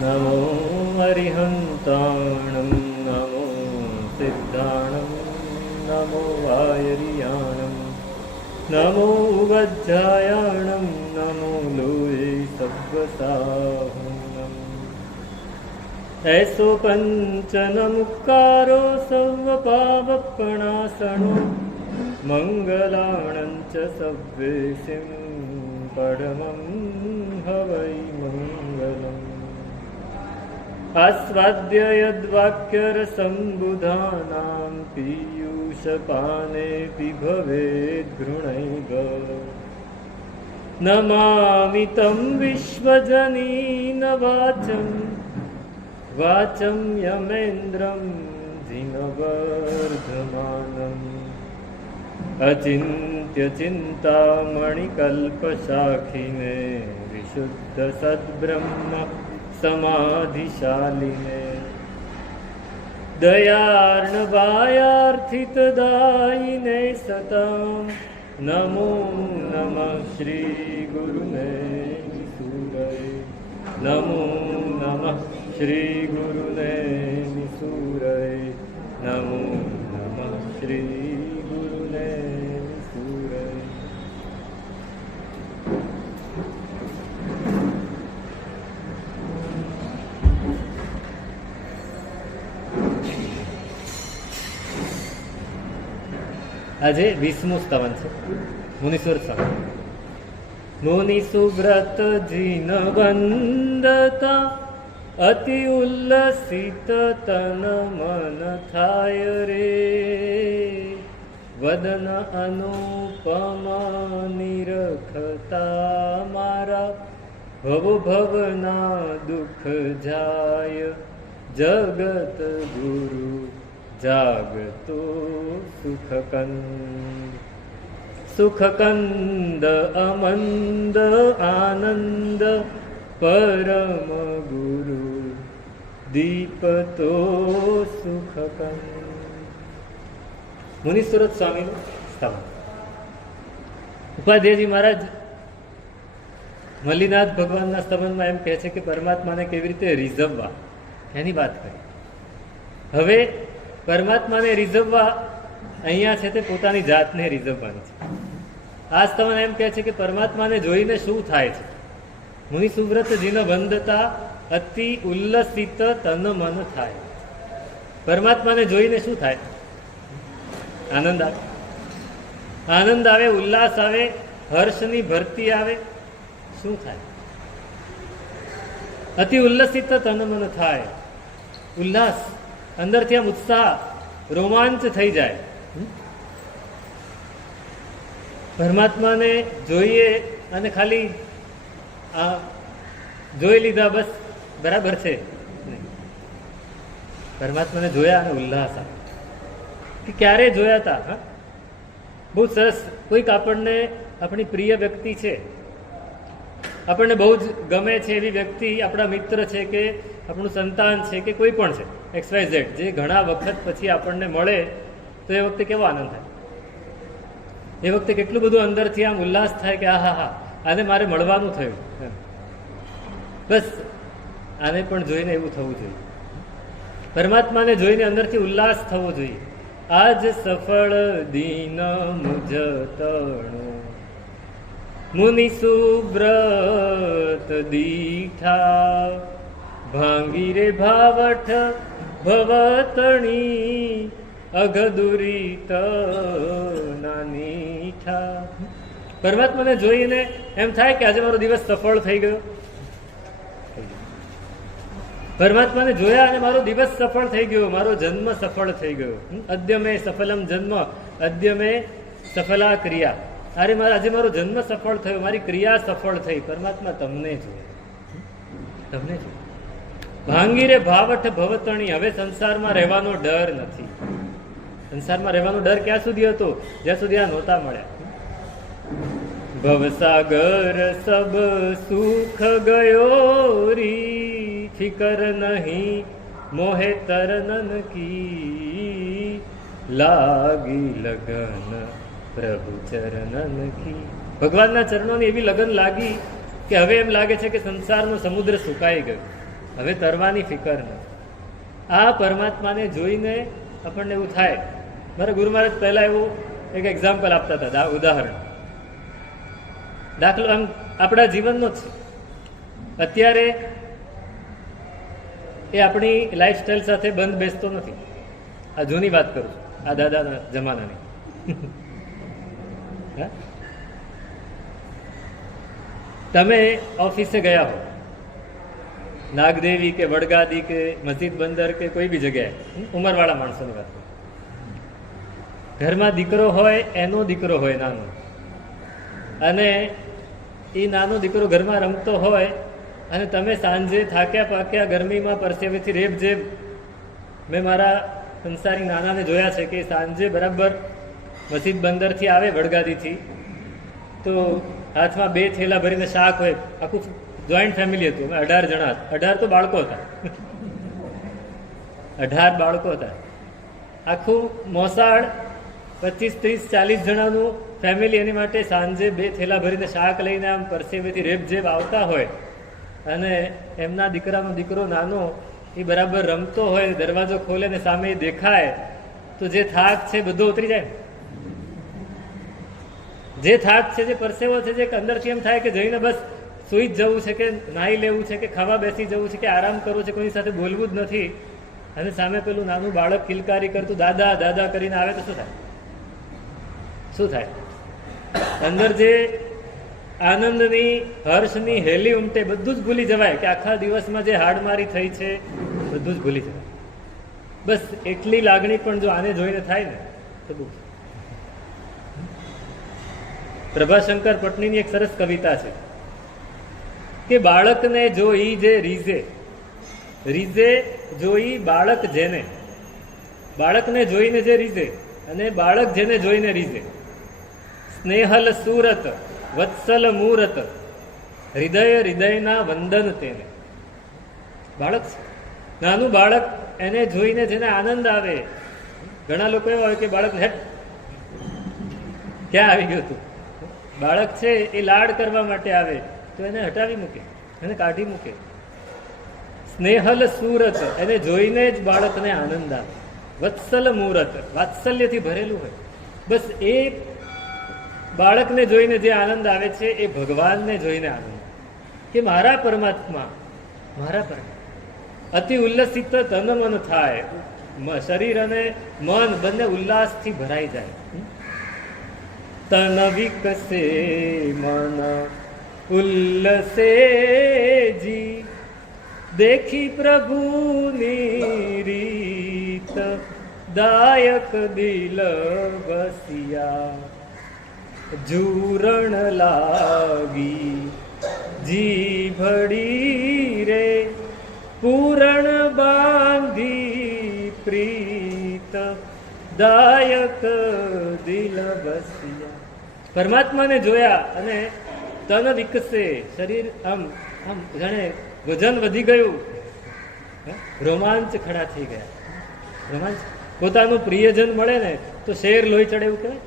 નમો અરિહંતાણં નમો સિદ્ધાણં નમો વાયરિયાણં નમો વજ્જાયાણં નમો લોહે સવ્વસાહનં એસો પંચનમુક્કારો સર્વપાપપ્રણાશનો મંગલાણં ચ સવ્યેસિં પરમં હવૈ મંગલम् આસ્વાદ્ય યદ્વાક્યરસંબુધાનાં પીયુષપાનેऽપि ભવેદ્ઘૃણૈવ નમામિ तं વિશ્વજનીન વાચં યમેન્દ્રં જીનવર્ધમાનम् અચિંત્ય ચિંતામણિકલ્પશાખિને વિશુદ્ધ સદ્બ્રહ્મ સમાધિશાલિને દયાર્ણવાયાર્થિતદાયિને સતાં નમો નમઃ શ્રી ગુરુને નિસૂરય નમો નમઃ શ્રી ગુરુને નિસૂરય નમો નમઃ શ્રી ગુરુને નિસૂરય. આજે 20મું સ્તવન છે મુનિસુર સ્તવન. મુનિસુવ્રત જીન વંદતા અતિ ઉલ્લસિત તન મન થાય રે વદન અનુપમા નિરખતા મારા ભવ ભવના દુઃખ જાય જગત ગુરુ જાગતો સુખકંદ અમંદ આનંદ પરમ ગુરુ દીપતો સુખકંદ. મુનિસુરત સ્વામીનું સ્તવન. ઉપાધ્યાયજી મહારાજ મલ્લીનાથ ભગવાનના સ્તવનમાં એમ કહે છે કે પરમાત્માને કેવી રીતે રીઝવવા એની વાત કરી. હવે પરમાત્માને રીઝવવા અહીંયા છે તે પોતાની જાતને રીઝવવાની છે. આ સ્તવન એમ કહે છે કે પરમાત્માને જોઈને શું થાય છે. મુનિસુવ્રત જીન વંદતા અતિ ઉલ્લસિત તન મન થાય. પરમાત્માને જોઈને શું થાય? આનંદ આવે. આનંદ આવે, ઉલ્લાસ આવે, હર્ષની ભરતી આવે. શું થાય? અતિ ઉલ્લસિત તન મન થાય. ઉલ્લાસ, અંદરથી આમ ઉત્સાહ, રોમાંચ થઈ જાય. પરમાત્માને જોઈએ અને ખાલી જોઈ લીધા બસ બરાબર છે નહીં. પરમાત્માને જોયા અને ઉલ્લાસ આવે કે ક્યારે જોયા હતા. હા, બહુ સરસ. કોઈક આપણને આપણી પ્રિય વ્યક્તિ છે, આપણને બહુ જ ગમે છે એવી વ્યક્તિ, આપણા મિત્ર છે કે આપણું સંતાન છે કે કોઈ પણ છે, XYZ, જે ઘણા વખત પછી આપણને મળે તો એ વખતે કેવો આનંદ થાય. એ વખતે કેટલું બધું અંદરથી આમ ઉલ્લાસ થાય કે આ હા આને મારે મળવાનું થયું. બસ આને પણ જોઈને એવું થવું જોઈએ. પરમાત્માને જોઈને અંદરથી ઉલ્લાસ થવો જોઈએ. આજ સફળ દીન મુજ તણો મુનિ સુબ્રત દીઠા ભાંગી રે ભાવઠ ભવતણી અઘદુરિત નાનીઠા. પરમાત્માને જોઈને એમ થાય કે આજે મારો દિવસ સફળ થઈ ગયો. પરમાત્માને જોયા અને મારો દિવસ સફળ થઈ ગયો, મારો જન્મ સફળ થઈ ગયો. અદ્ય મેં સફલમ જન્મ અદ્ય મેં સફલા ક્રિયા. અરે આજે મારો જન્મ સફળ થયો, મારી ક્રિયા સફળ થઈ. પરમાત્મા તમને જોઈએ, તમને જોઈએ. ભાંગી રે ભાવઠ ભવતણી. હવે સંસારમાં રહેવાનો ડર નથી. સંસારમાં રહેવાનો ડર ક્યાં સુધી હતો? જ્યાં સુધી આ નહોતા મળ્યા. ભવસાગર સબ સુખ ગયો રી ફિકર નહીં મોહે તરનન કી લાગી લગન પ્રભુ ચરણન કી. ભગવાનના ચરણોની એવી લગન લાગી કે હવે એમ લાગે છે કે સંસારનો સમુદ્ર સુકાઈ ગયો. હવે તરવાની ફિકર નથી. આ પરમાત્માને જોઈને આપણને એવું થાય. મારા ગુરુ મહારાજ પહેલા એવું એક એક્ઝામ્પલ આપતા હતા, ઉદાહરણ, દાખલો આમ આપણા જીવનનો જ છે. અત્યારે એ આપણી લાઈફસ્ટાઈલ સાથે બંધ બેસતો નથી. આ જૂની વાત કરું છું, આ દાદાના જમાનાની. તમે ઓફિસે ગયા હો, નાગદેવી કે વડગાદી કે મસ્જિદ બંદર કે કોઈ બી જગ્યાએ, ઉંમરવાળા માણસોની વાત કરું. ઘરમાં દીકરો હોય, એનો દીકરો હોય નાનો, અને એ નાનો દીકરો ઘરમાં રમતો હોય, અને તમે સાંજે થાક્યા પાક્યા ગરમીમાં પરસેવેથી રેબઝેબ, મેં મારા સંસારી નાનાને જોયા છે કે સાંજે બરાબર મસ્જિદ બંદરથી આવે, વડગાદીથી, તો હાથમાં 2 થેલા ભરીને શાક હોય. આખું જોઈન્ટ ફેમિલી હતું, અમે 18 જણા હતા. 18 તો બાળકો હતા, 18 બાળકો હતા. આખું મોસાળ 25, 30, 40 જણાનું ફેમિલી. એની માટે સાંજે 2 થેલા ભરીને શાક લઈને આમ પરસેવેથી રેબઝેબ આવતા હોય, અને એમના દીકરાનો દીકરો નાનો એ બરાબર રમતો હોય, દરવાજો ખોલે ને સામે દેખાય તો જે થાક છે બધો ઉતરી જાય. જે થાક છે, જે પરસેવો છે, જે અંદરથી એમ થાય કે જઈને બસ સૂઈ જ જવું છે, કે નાહી લેવું છે, કે ખાવા બેસી જવું છે, કે આરામ કરવું છે, કોઈની સાથે બોલવું જ નથી. અને સામે પેલું નાનું બાળક કિલકારી કરતું દાદા દાદા કરીને આવે તો શું થાય? શું થાય? અંદર જે આનંદની, હર્ષની હેલી ઉમટે બધું જ ભૂલી જવાય, કે આખા દિવસમાં જે હાડમારી થઈ છે બધું જ ભૂલી જવાય. બસ એટલી લાગણી પણ જો આને જોઈને થાય ને તો બહુ. પ્રભાશંકર પટણીની એક સરસ કવિતા છે કે બાળકને જોઈ જે રીઝે, રીઝે જોઈ બાળક જેને, બાળકને જોઈને જે રીઝે અને બાળક જેને જોઈને રીઝે. સ્નેહલ સુરત વત્સલ મૂરત, હૃદય હૃદયના વંદન તેને. બાળક છે, નાનું બાળક, એને જોઈને જેને આનંદ આવે. ઘણા લોકો એવા હોય કે બાળક હેટ ક્યાં આવી ગયું તું. બાળક છે એ લાડ કરવા માટે આવે તો એને હટાવી મૂકે, એને કાઢી મૂકે. સ્નેહલ સુરત, એને જોઈને જ બાળકને આનંદ આવે. વત્સલ મૂરત, વાત્સલ્યથી ભરેલું હોય. બસ એ બાળકને જોઈને જે આનંદ આવે છે એ ભગવાનને જોઈને આનંદ, કે મારા પરમાત્મા, મારા પરમાત્મા. અતિ ઉલ્લસિત તન મન થાય, શરીર અને મન બંને ઉલ્લાસથી ભરાઈ જાય. તન વિકસે મન ઉલ્લસે જી, દેખી પ્રભુની રીત, દાયક દિલ બસિયા. જૂરણ લાગી જીભડી રે, પૂરણ બાંધી પ્રીત, દાયક દિલ બસિયા. પરમાત્માને જોયા અને તન વિકસે, શરીર આમ આમ જાણે વજન વધી ગયું, રોમાંચ ખડા થઈ ગયા. રોમાંચ, પોતાનું પ્રિયજન મળે ને તો શેર લોહી ચડે એવું કહેવાય.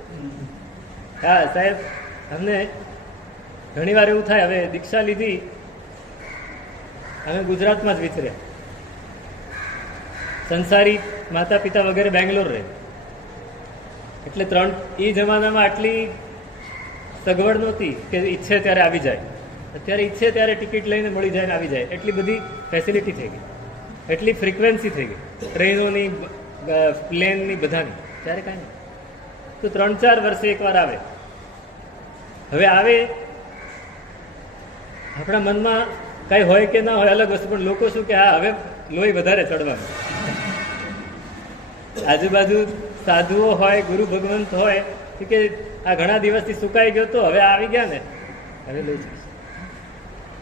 હા સાહેબ, અમને ઘણી વાર એવું થાય. હવે દીક્ષા લીધી, અમે ગુજરાતમાં જ વિચર્યા, સંસારી માતા પિતા વગેરે બેંગ્લોર રહે, એટલે એ જમાનામાં આટલી સગવડ નહોતી કે ઈચ્છે ત્યારે આવી જાય. અત્યારે ઈચ્છે ત્યારે ટિકિટ લઈને મળી જાય ને આવી જાય, એટલી બધી ફેસિલિટી થઈ ગઈ, એટલી ફ્રિકવન્સી થઈ ગઈ ટ્રેનોની, પ્લેનની, બધાની. ત્યારે કાંઈ નહીં. તો 3-4 વર્ષે એકવાર આવે. હવે આવે, આપણા મનમાં કઈ હોય કે ના હોય અલગ વસ્તુ, પણ લોકો શું કે હા હવે લોહી વધારે ચડવાનું. આજુબાજુ સાધુઓ હોય, ગુરુ ભગવંત હોય કે આ ઘણા દિવસથી સુકાઈ ગયો તો હવે આવી ગયા ને, હવે લોહી ચડશે.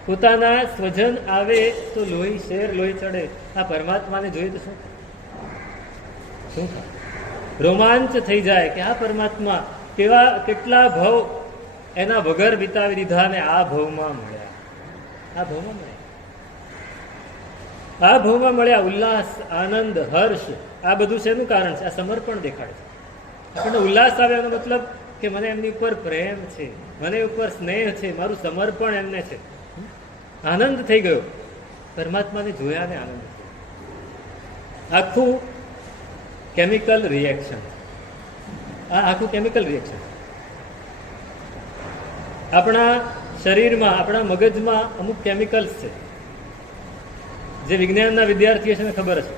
પોતાના સ્વજન આવે તો લોહી, શેર લોહી ચડે. આ પરમાત્માને જોઈએ તો શું શું થાય? રોમાંચ થઈ જાય કે આ પરમાત્મા કેવા, કેટલા ભવ એના વગર વિતાવી દીધા ને આ ભવમાં મળ્યા, આ ભવમાં મળ્યા, આ ભવમાં મળ્યા. ઉલ્લાસ, આનંદ, હર્ષ, આ બધું શેનું કારણ છે? આ સમર્પણ દેખાડે છે. આપણને ઉલ્લાસ આવે એનો મતલબ કે મને એમની ઉપર પ્રેમ છે, મને ઉપર સ્નેહ છે, મારું સમર્પણ એમને છે. આનંદ થઈ ગયો. પરમાત્માને જોયાને આનંદ થયો. આખું કેમિકલ રિએક્શન, આ આખું કેમિકલ રિએક્શન. આપણા શરીરમાં, આપણા મગજમાં અમુક કેમિકલ્સ છે જે વિજ્ઞાનના વિદ્યાર્થીઓ છે ને ખબર છે.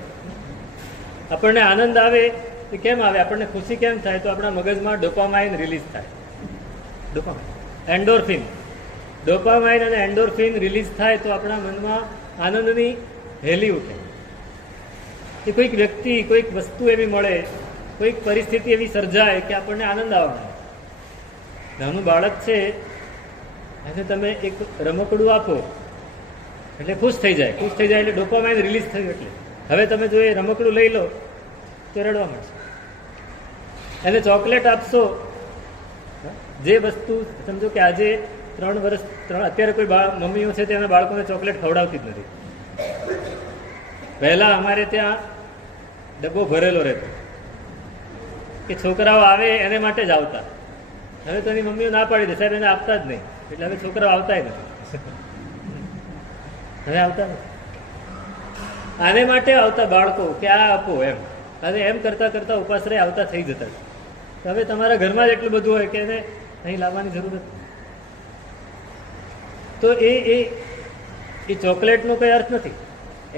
આપણને આનંદ આવે એ કેમ આવે, આપણને ખુશી કેમ થાય, તો આપણા મગજમાં ડોપામાઇન રિલીઝ થાય. ડોપામાઇન, એન્ડોર્ફિન, ડોપામાઇન અને એન્ડોર્ફિન રિલીઝ થાય તો આપણા મનમાં આનંદની હેલી ઉઠે. કે કોઈક વ્યક્તિ, કોઈક વસ્તુ એવી મળે, કોઈક પરિસ્થિતિ એવી સર્જાય કે આપણને આનંદ આવવાનો. નાનું બાળક છે અને તમે એક રમકડું આપો એટલે ખુશ થઈ જાય. ખુશ થઈ જાય એટલે ડોપામાઇન રિલીઝ થયું. એટલે હવે તમે જો એ રમકડું લઈ લો તો રડવા મળશે. એને ચોકલેટ આપશો, જે વસ્તુ સમજો કે આજે 3 વર્ષ, અત્યારે કોઈ મમ્મીઓ છે તેના બાળકોને ચોકલેટ ખવડાવતી જ નથી. પહેલા અમારે ત્યાં ડબ્બો ભરેલો રહેતો કે છોકરાઓ આવે એને માટે જ આવતા. હવે તો એની મમ્મીઓ ના પાડી દે, સાહેબ એને આપતા જ નહીં, એટલે હવે છોકરાઓ આવતા નથી. હવે આવતા નથી, આને માટે આવતા બાળકો કે આ આપો એમ, અને એમ કરતા કરતા ઉપાસરે આવતા થઈ જતા. હવે તમારા ઘરમાં જ એટલું બધું હોય કે એને અહીં લાવવાની જરૂર નથી. તો એ ચોકલેટનો કંઈ અર્થ નથી.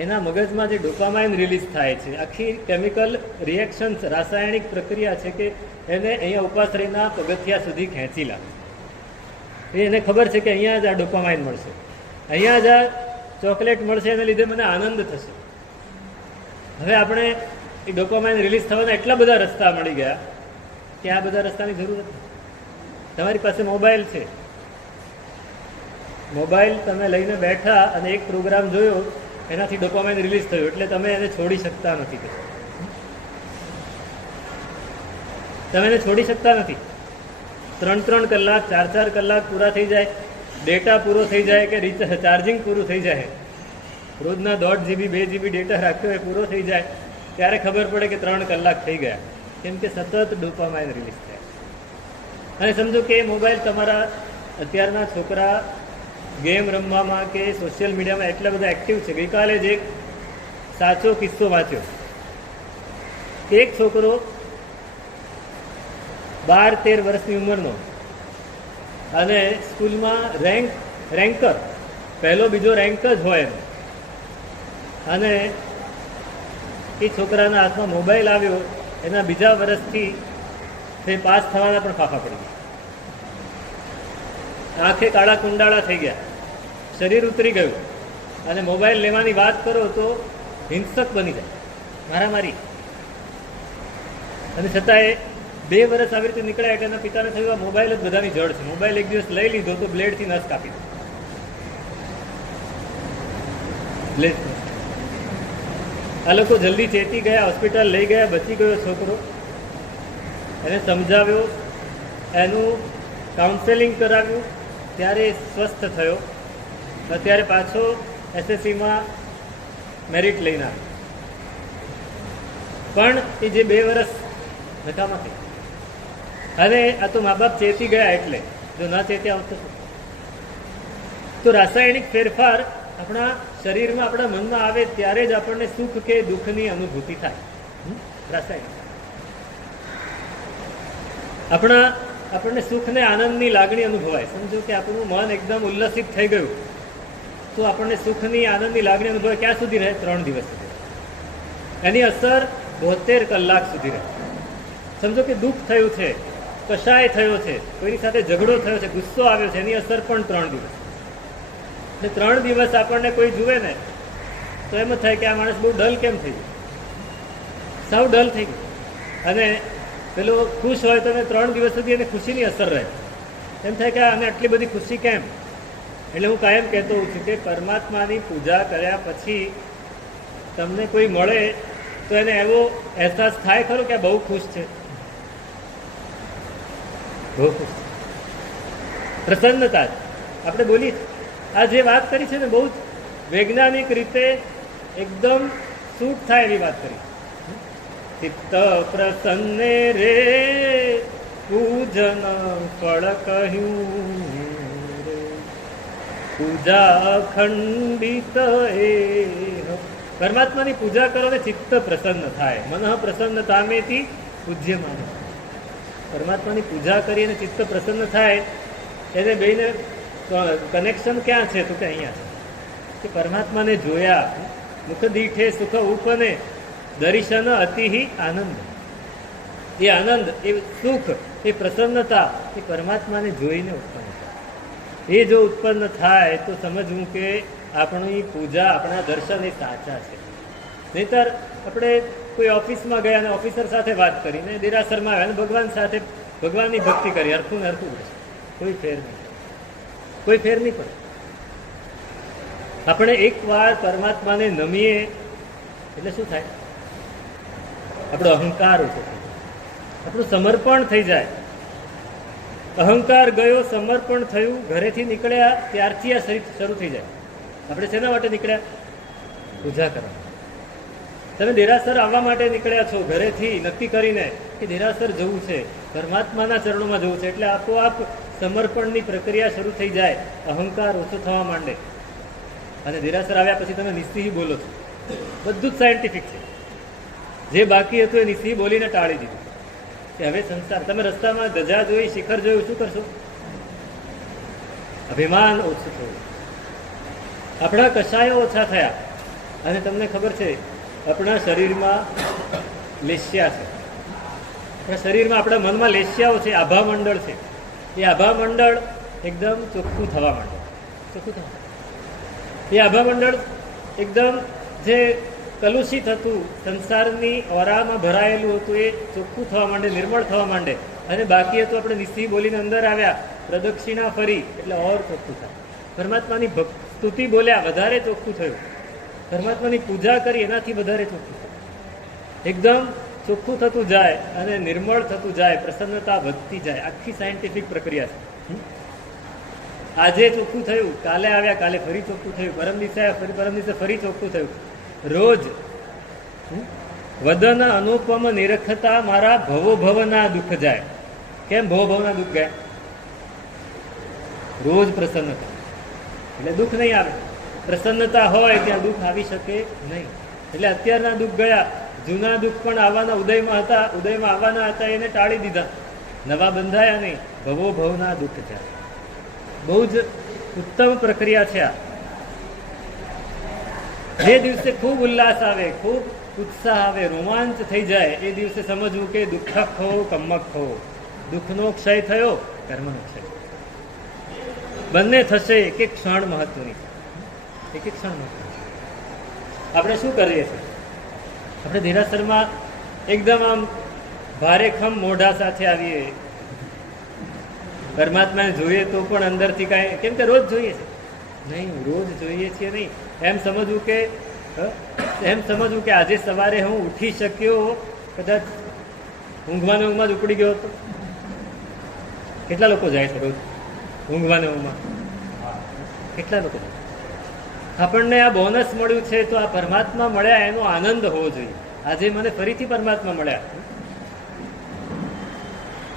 એના મગજમાં જે ડોપામાઇન રિલીઝ થાય છે, આખી કેમિકલ રિએક્શન્સ, રાસાયણિક પ્રક્રિયા છે કે એને અહીંયા ઉપાશ્રયના પગથિયા સુધી ખેંચી લાવે. એને ખબર છે કે અહીંયા જ આ ડોપામાઇન મળશે, અહીંયા જ આ ચોકલેટ મળશે, એને લીધે મને આનંદ થશે. હવે આપણે એ ડોપામાઇન રિલીઝ થવાના એટલા બધા રસ્તા મળી ગયા કે આ બધા રસ્તાની જરૂર નથી. તમારી પાસે મોબાઈલ છે, મોબાઈલ તમે લઈને બેઠા અને એક પ્રોગ્રામ જોયો, એનાથી ડોપામાઇન રિલીઝ થયું એટલે તમે એને છોડી શકતા નથી. તમે એને છોડી શકતા નથી. 3-3 કલાક, 4-4 કલાક પૂરા થઈ જાય, ડેટા પૂરો થઈ જાય કે ચાર્જિંગ પૂરું થઈ જાય, રોજના 1.5 GB 2 GB ડેટા રાખ્યો એ પૂરો થઈ જાય, ત્યારે ખબર પડે કે 3 કલાક થઈ ગયા. કેમ કે સતત ડોપામાઇન રિલીઝ થાય. અને સમજો કે મોબાઈલ તમારા અત્યારના છોકરા ગેમ રમવામાં કે સોશિયલ મીડિયામાં એટલા બધા એક્ટિવ છે. ગઈકાલે જ એક સાચો કિસ્સો વાંચ્યો. એક છોકરો 12-13 વર્ષની ઉંમરનો અને સ્કૂલમાં રેન્કર, પહેલો બીજો રેન્ક જ હોય, અને એ છોકરાના હાથમાં મોબાઈલ આવ્યો. એના બીજા વર્ષથી તે પાસ થવાના પણ ફાફા પડી ગયા. આંખે કાળા કુંડાળા થઈ ગયા, શરીર ઉતરી ગયું, અને મોબાઈલ લેવાની વાત કરો તો હિંસક બની જાય, મારામારી. અને છતાંય 2 વર્ષ આવી રીતે નીકળ્યા કે એના પિતાને થયું આ મોબાઈલ જ બધાની જડ છે. મોબાઈલ એક દિવસ લઈ લીધો તો બ્લેડથી નસ કાપી દે. આ લોકો જલ્દી ચેતી ગયા, હોસ્પિટલ લઈ ગયા, બચી ગયો છોકરો. એને સમજાવ્યો, એનું કાઉન્સેલિંગ કરાવ્યું, ત્યારે સ્વસ્થ થયો. અત્યારે પાછો SSCમાં મેરિટ લઈને આવ્યો. પણ એ જે 2 વર્ષ નકામા થઈ. હવે આ તો મા બાપ ચેતી ગયા, એટલે જો ના ચેત્યા આવતો. તો રાસાયણિક ફેરફાર આપણા શરીરમાં, આપણા મનમાં આવે ત્યારે જ આપણને સુખ કે દુઃખની અનુભૂતિ થાય. રાસાયણિક આપણને સુખ ને આનંદની લાગણી અનુભવાય. સમજો કે આપણું મન એકદમ ઉલ્લસિત થઈ ગયું તો આપણને સુખની, આનંદની લાગણી અનુભવાય. ક્યાં સુધી રહે? 3 દિવસ સુધી. એની અસર 72 કલાક સુધી રહે. સમજો કે દુઃખ થયું છે, કશાય થયો છે, કોઈની સાથે ઝઘડો થયો છે, ગુસ્સો આવ્યો છે, એની અસર પણ 3 દિવસ. એટલે 3 દિવસ આપણને કોઈ જુએ ને તો એમ જ થાય કે આ માણસ બહુ ડલ કેમ થઈ ગયો, સાવ ડલ થઈ ગયો. અને પેલો ખુશ હોય તો 3 દિવસ સુધી એને ખુશીની અસર રહે. એમ થાય કે આને આટલી બધી ખુશી કેમ? એટલે હું કાયમ કહેતો હોઉં છું કે પરમાત્માની પૂજા કર્યા પછી તમને કોઈ મળે તો એને એવો અહેસાસ થાય ખરો કે આ બહુ ખુશ છે, બહુ ખુશ, પ્રસન્નતા. આપણે બોલી આ જે વાત કરી છે ને, બહુ જ વૈજ્ઞાનિક રીતે એકદમ સૂટ થાય એવી વાત કરી. ચિત્ત પ્રસન્ને રે પૂજન ફળ કહ્યું રે. પૂજા અખંડિત એ. પરમાત્માની પૂજા કરો ને ચિત્ત પ્રસન્ન થાય. મનઃ પ્રસન્ન તામેથી પૂજ્યમાન. પરમાત્માની પૂજા કરીને ચિત્ત પ્રસન્ન થાય એને બેને કનેક્શન ક્યાં છે? તો કે અહીંયા છે કે પરમાત્માને જોયા. મુખ દીઠે સુખ ઉપને દર્શન અતિહિ આનંદ. એ આનંદ, એ સુખ, એ પ્રસન્નતા એ પરમાત્માને જોઈને ઉત્પન્ન થાય. એ જો ઉત્પન્ન થાય તો સમજવું કે આપણી પૂજા, આપણા દર્શન એ સાચા છે. નહીતર આપણે કોઈ ઓફિસમાં ગયા અને ઓફિસર સાથે વાત કરીને દેરાસરમાં આવ્યા અને ભગવાન સાથે ભગવાનની ભક્તિ કરી, હરખું ને હરખું પડશે, કોઈ ફેર નહીં, કોઈ ફેર નહીં પડે. આપણે એકવાર પરમાત્માને નમીએ એટલે શું થાય? આપણો અહંકાર ઓછો થઈ જાય, આપણું સમર્પણ થઈ જાય. અહંકાર ગયો, સમર્પણ થયું, ઘરેથી નીકળ્યા ત્યારથી આ શરૂ થઈ જાય. આપણે શેના માટે નીકળ્યા? પૂજા કરવા. તમે દેરાસર આવવા માટે નીકળ્યા છો ઘરેથી નક્કી કરીને કે દેરાસર જવું છે, પરમાત્માના ચરણોમાં જવું છે, એટલે આપોઆપ સમર્પણની પ્રક્રિયા શરૂ થઈ જાય. અહંકાર ઓછો થવા માંડે અને દેરાસર આવ્યા પછી તમે નિસ્સિહ બોલો છો. બધું જ સાયન્ટિફિક છે. જે બાકી હતું એ નિસ્સિહ બોલીને ટાળી દીધું કે હવે સંસાર. તમે રસ્તામાં ધજા જોઈ, શિખર જોયું, શું કરશો? અભિમાન ઓછું થયું, આપણા કશાયો ઓછા થયા. અને તમને ખબર છે આપણા શરીરમાં લેસ્યા છે, આપણા શરીરમાં, આપણા મનમાં લેસ્યાઓ છે, આભા મંડળ છે. એ આભા મંડળ એકદમ ચોખ્ખું થવા માંડે. ચોખ્ખું થવા, એ આભા મંડળ એકદમ જે કલુષિત હતું, સંસારની ઓરામાં ભરાયેલું હતું, એ ચોખ્ખું થવા માંડે, નિર્મળ થવા માંડે. અને બાકી હતું આપણે નિસ્સિહ બોલીને અંદર આવ્યા, પ્રદક્ષિણા ફરી એટલે ઓર ચોખ્ખું થાય. પરમાત્માની સ્તુતિ બોલ્યા, વધારે ચોખ્ખું થયું. પરમાત્માની પૂજા કરી, એનાથી વધારે ચોખ્ખું થયું. એકદમ ચોખ્ખું થતું જાય અને નિર્મળ થતું જાય, પ્રસન્નતા વધતી જાય. આખી સાયન્ટિફિક પ્રક્રિયા છે. આજે ચોખ્ખું થયું, કાલે આવ્યા, કાલે ફરી ચોખ્ખું થયું, પરમ દિવસે આવ્યા, ફરી પરમ દિવસે ફરી ચોખ્ખું થયું. રોજ વદન અનુપમ નિરખતા મારા ભવો ભવના દુઃખ જાય. કેમ ભવો ભવના દુઃખ ગયા? રોજ પ્રસન્નતા એટલે દુઃખ નહીં આવે. પ્રસન્નતા હોય ત્યાં દુઃખ આવી શકે નહીં. એટલે અત્યારના દુઃખ ગયા, જૂના દુઃખ પણ આવવાના ઉદયમાં હતા, ઉદયમાં આવવાના હતા, એને ટાળી દીધા, નવા બંધાયા નહીં. ભવો ભવના દુઃખ જાય. બહુ જ ઉત્તમ પ્રક્રિયા છે આ. જે દિવસે ખૂબ ઉલ્લાસ આવે, ખૂબ ઉત્સાહ આવે, રોમાંચ થઈ જાય, એ દિવસે સમજવું કે દુઃખ ખો કમક ખો. દુઃખનો ક્ષય થયો, કર્મનો ક્ષય. બંને થશે. એક એક ક્ષણ મહત્વની છે, એક એક ક્ષણ મહત્વની. આપણે શું કરીએ છીએ? આપણે દેરાસરમાં એકદમ આમ ભારેખમ મોઢા સાથે આવીએ, પરમાત્માને જોઈએ તો પણ અંદરથી કાંઈ, કેમ કે રોજ જોઈએ છે નહીં, રોજ જોઈએ છીએ નહીં. એમ સમજવું કે આજે સવારે હું ઉઠી શક્યો, કદાચ ઊંઘવાને ઊંઘમાં જ ઉપડી ગયો હતો. કેટલા લોકો જાય છે રોજ ઊંઘવાને ઊંઘમાં? કેટલા લોકો જાય? આપણને આ બોનસ મળ્યું છે તો આ પરમાત્મા મળ્યા એનો આનંદ હોવો જોઈએ. આજે મને ફરીથી પરમાત્મા મળ્યા,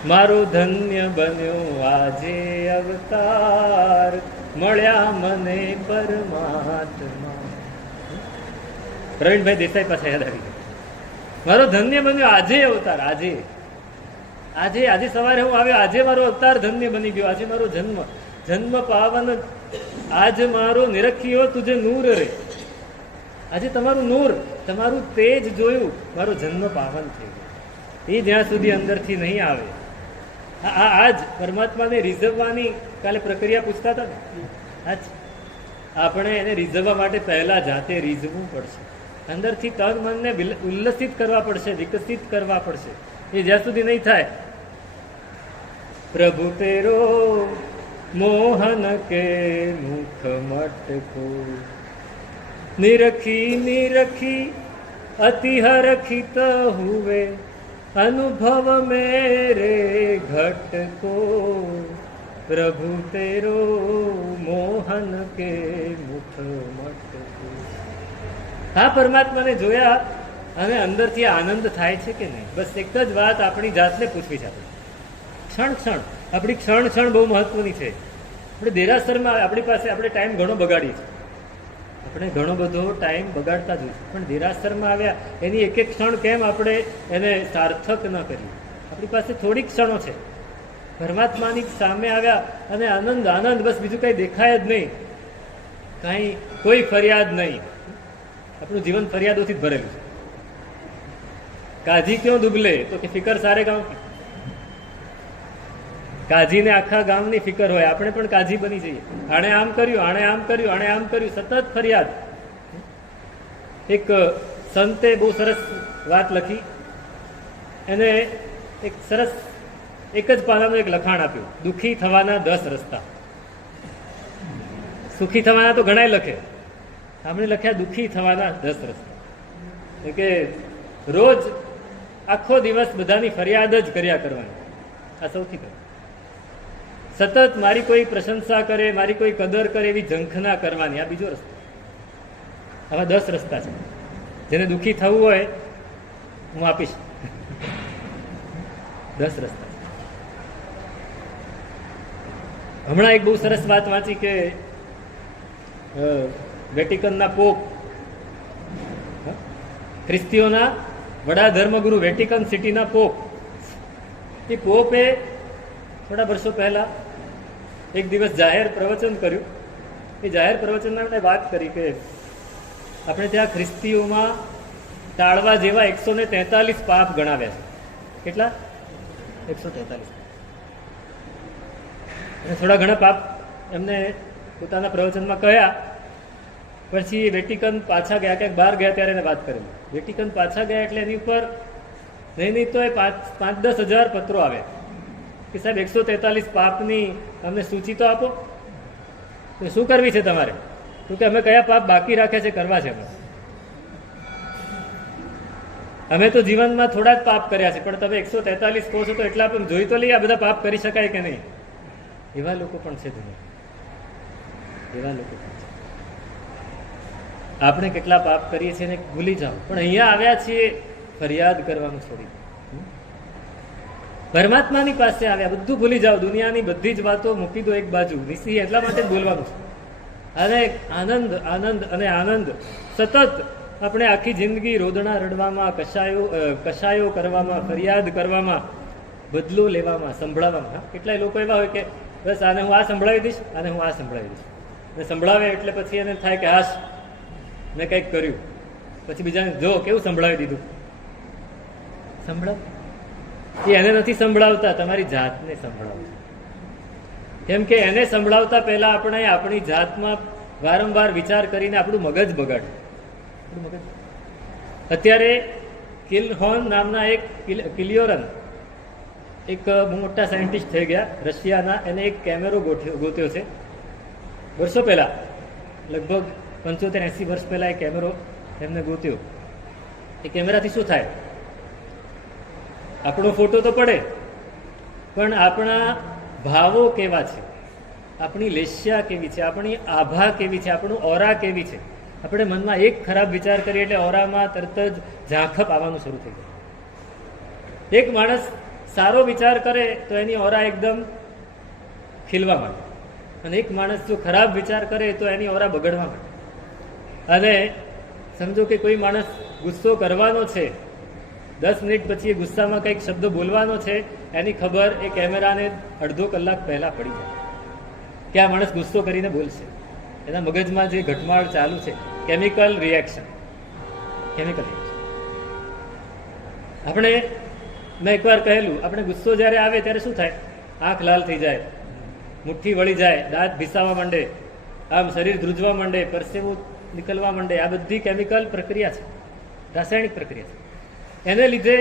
મારો ધન્ય બન્યો આજે અવતાર, મળ્યા મને પરમાત્મા. પ્રવીણભાઈ દેસાઈ પાસે યાદ આવી ગયું, મારો ધન્ય બન્યો આજે અવતાર. આજે આજે આજે સવારે હું આવ્યો, આજે મારો અવતાર ધન્ય બની ગયો. આજે મારો જન્મ પાવન, આજ મારો નિરખ્યો તુજે નૂર રે. આજે તમારું નૂર, તમારું તેજ જોયું, મારો જન્મ પાવન થઈ ગયો. એ જ્યાં સુધી અંદરથી નહીં આવે, આજ પરમાત્માને રીઝવવાની કાલે પ્રક્રિયા પૂછતા હતા ને, આજ આપણે એને રીઝવવા માટે પહેલા જાતે રીઝવવું પડશે. અંદરથી તન મનને ઉલ્લસિત કરવા પડશે, વિકસિત કરવા પડશે. એ જ્યાં સુધી નહીં થાય, પ્રભુ તેરો મોહન કે મુખ મટકો, નિરખી નિરખી અતિ હરખિત હુએ, અનુભવ મેરે ઘટકો, પ્રભુ તેરો મોહન કે મુખ મટકો. આ પરમાત્માને જોયા અને અંદરથી આનંદ થાય છે કે નહીં? બસ એક જ વાત આપણી જાતને પૂછવી છે. ક્ષણ ક્ષણ, આપણી ક્ષણ ક્ષણ બહુ મહત્વની છે. આપણે દેરાસરમાં આપણી પાસે આપણે ટાઈમ ઘણો બગાડીએ છીએ, આપણે ઘણો બધો ટાઈમ બગાડતા જ હોઈએ, પણ દેરાસરમાં આવ્યા એની એક એક ક્ષણ કેમ આપણે એને સાર્થક ન કરીએ? આપણી પાસે થોડીક ક્ષણો છે, પરમાત્માની સામે આવ્યા અને આનંદ આનંદ, બસ બીજું કંઈ દેખાય જ નહીં, કાંઈ કોઈ ફરિયાદ નહીં. આપણું જીવન ફરિયાદોથી જ ભરેલું છે. કાજી ક્यों દુબલે? તો કે ફિકર સારે ગામ કી. કાજીને આખા ગામની ફિકર હોય, આપણે પણ કાજી બની જઈએ. આણે આમ કર્યું, આણે આમ કર્યું, આણે આમ કર્યું, સતત ફરિયાદ. એક સંતે બહુ સરસ વાત લખી, એને એક સરસ એક જ પાનાનું એક લખાણ આપ્યું, દુઃખી થવાના 10 રસ્તા. સુખી થવાના તો ઘણાય લખે, આપણે લખ્યા દુઃખી થવાના 10 રસ્તા. કે રોજ આખો દિવસ બધાની ફરિયાદ જ કર્યા કરવાની, આ સૌથી પહેલું. સતત મારી કોઈ પ્રશંસા કરે, મારી કોઈ કદર કરે એવી ઝંખના કરવાની, આ બીજો રસ્તો. આવા 10 રસ્તા છે. જેને દુઃખી થવું હોય હું આપીશ. 10 રસ્તા. હમણાં એક બહુ સરસ વાત વાંચી કે વેટિકનના પોપ, ખ્રિસ્તીઓના વડા ધર્મગુરુ, વેટિકન સિટીના પોપ, એ પોપે થોડા વર્ષો પહેલા એક દિવસ જાહેર પ્રવચન કર્યું. એ જાહેર પ્રવચનમાં એમણે વાત કરી કે આપણે ત્યાં ખ્રિસ્તીઓમાં ટાળવા જેવા 143 પાપ ગણાવ્યા છે. કેટલા? 143. અને થોડા ઘણા પાપ એમને પોતાના પ્રવચનમાં કહ્યા. પછી વેટિકન પાછા ગયા, ક્યાંક બહાર ગયા ત્યારે એને વાત કરેલી. વેટિકન પાછા ગયા એટલે એની ઉપર નહીં તો એ 5-10 હજાર પત્રો આવે કે સાહેબ 143 પાપની અમને સૂચિ તો આપો. તો શું કરવી છે તમારે? તો કે અમે કયા પાપ બાકી રાખ્યા છે કરવા છે. અમે તો જીવનમાં થોડા જ પાપ કર્યા છે, પણ તમે 143 કહો છો તો એટલા પણ જોઈ તો લઈએ આ બધા પાપ કરી શકાય કે નહીં. એવા લોકો પણ છે દુનિયા, એવા લોકો પણ છે. આપણે કેટલા પાપ કરીએ છીએ ને ભૂલી જાઓ, પણ અહીંયા આવ્યા છીએ ફરિયાદ કરવાનું છોડી, પરમાત્માની પાસે આવ્યા, બધું ભૂલી જાઓ, દુનિયાની બધી જ વાતો મૂકી દો એક બાજુ. નિશી એટલા માટે જ બોલવાનું છે. અને આનંદ આનંદ અને આનંદ સતત આપણે આખી જિંદગી રોદણા રડવામાં, કશાયો કરવામાં, ફરિયાદ કરવામાં, બદલો લેવામાં, સંભળાવવામાં. કેટલાય લોકો એવા હોય કે બસ આને હું આ સંભળાવી દઈશ, આને હું આ સંભળાવી દઈશ, અને સંભળાવે એટલે પછી એને થાય કે હાશ મેં કંઈક કર્યું. પછી બીજાને જો કેવું સંભળાવી દીધું. સંભળાવ એ એને નથી સંભળાવતા, તમારી જાતને સંભળાવતા. કેમ કે એને સંભળાવતા પહેલા આપણે આપણી જાતમાં વારંવાર વિચાર કરીને આપણું મગજ બગાડે. અત્યારે કિલહોન નામના એક કિલિયોરન, એક મોટા સાયન્ટિસ્ટ થઈ ગયા રશિયાના, એને એક કેમેરો ગોત્યો છે વર્ષો પહેલા, લગભગ 75-80 વર્ષ પહેલા એ કેમેરો એમને ગોત્યો. એ કેમેરાથી શું થાય? આપણો ફોટો તો પડે, પણ આપણા ભાવો કેવા છે, આપણી લેશ્યા કેવી છે, આપણી આભા કેવી છે, આપણું ઓરા કેવી છે. આપણે મનમાં એક ખરાબ વિચાર કરીએ એટલે ઓરામાં તરત જ ઝાંખપ આવવાનું શરૂ થઈ જાય. એક માણસ સારો વિચાર કરે તો એની ઓરા એકદમ ખીલવા માંડે, અને એક માણસ જો ખરાબ વિચાર કરે તો એની ઓરા બગડવા માંડે. અને સમજો કે કોઈ માણસ ગુસ્સો કરવાનો છે, 10 મિનિટ પછી એ ગુસ્સામાં કંઈક શબ્દ બોલવાનો છે, એની ખબર એ કેમેરાને અડધો કલાક પહેલા પડી જાય કે આ માણસ ગુસ્સો કરીને બોલશે. એના મગજમાં જે ઘટમાળ ચાલુ છે, કેમિકલ રિએક્શન. આપણે મેં એકવાર કહેલું, આપણે ગુસ્સો જ્યારે આવે ત્યારે શું થાય? આંખ લાલ થઈ જાય, મુઠ્ઠી વળી જાય, દાંત ભીસાવા માંડે, આમ શરીર ધ્રુજવા માંડે, પરસેવું નીકળવા માંડે. આ બધી કેમિકલ પ્રક્રિયા છે, રાસાયણિક પ્રક્રિયા છે. એને લીધે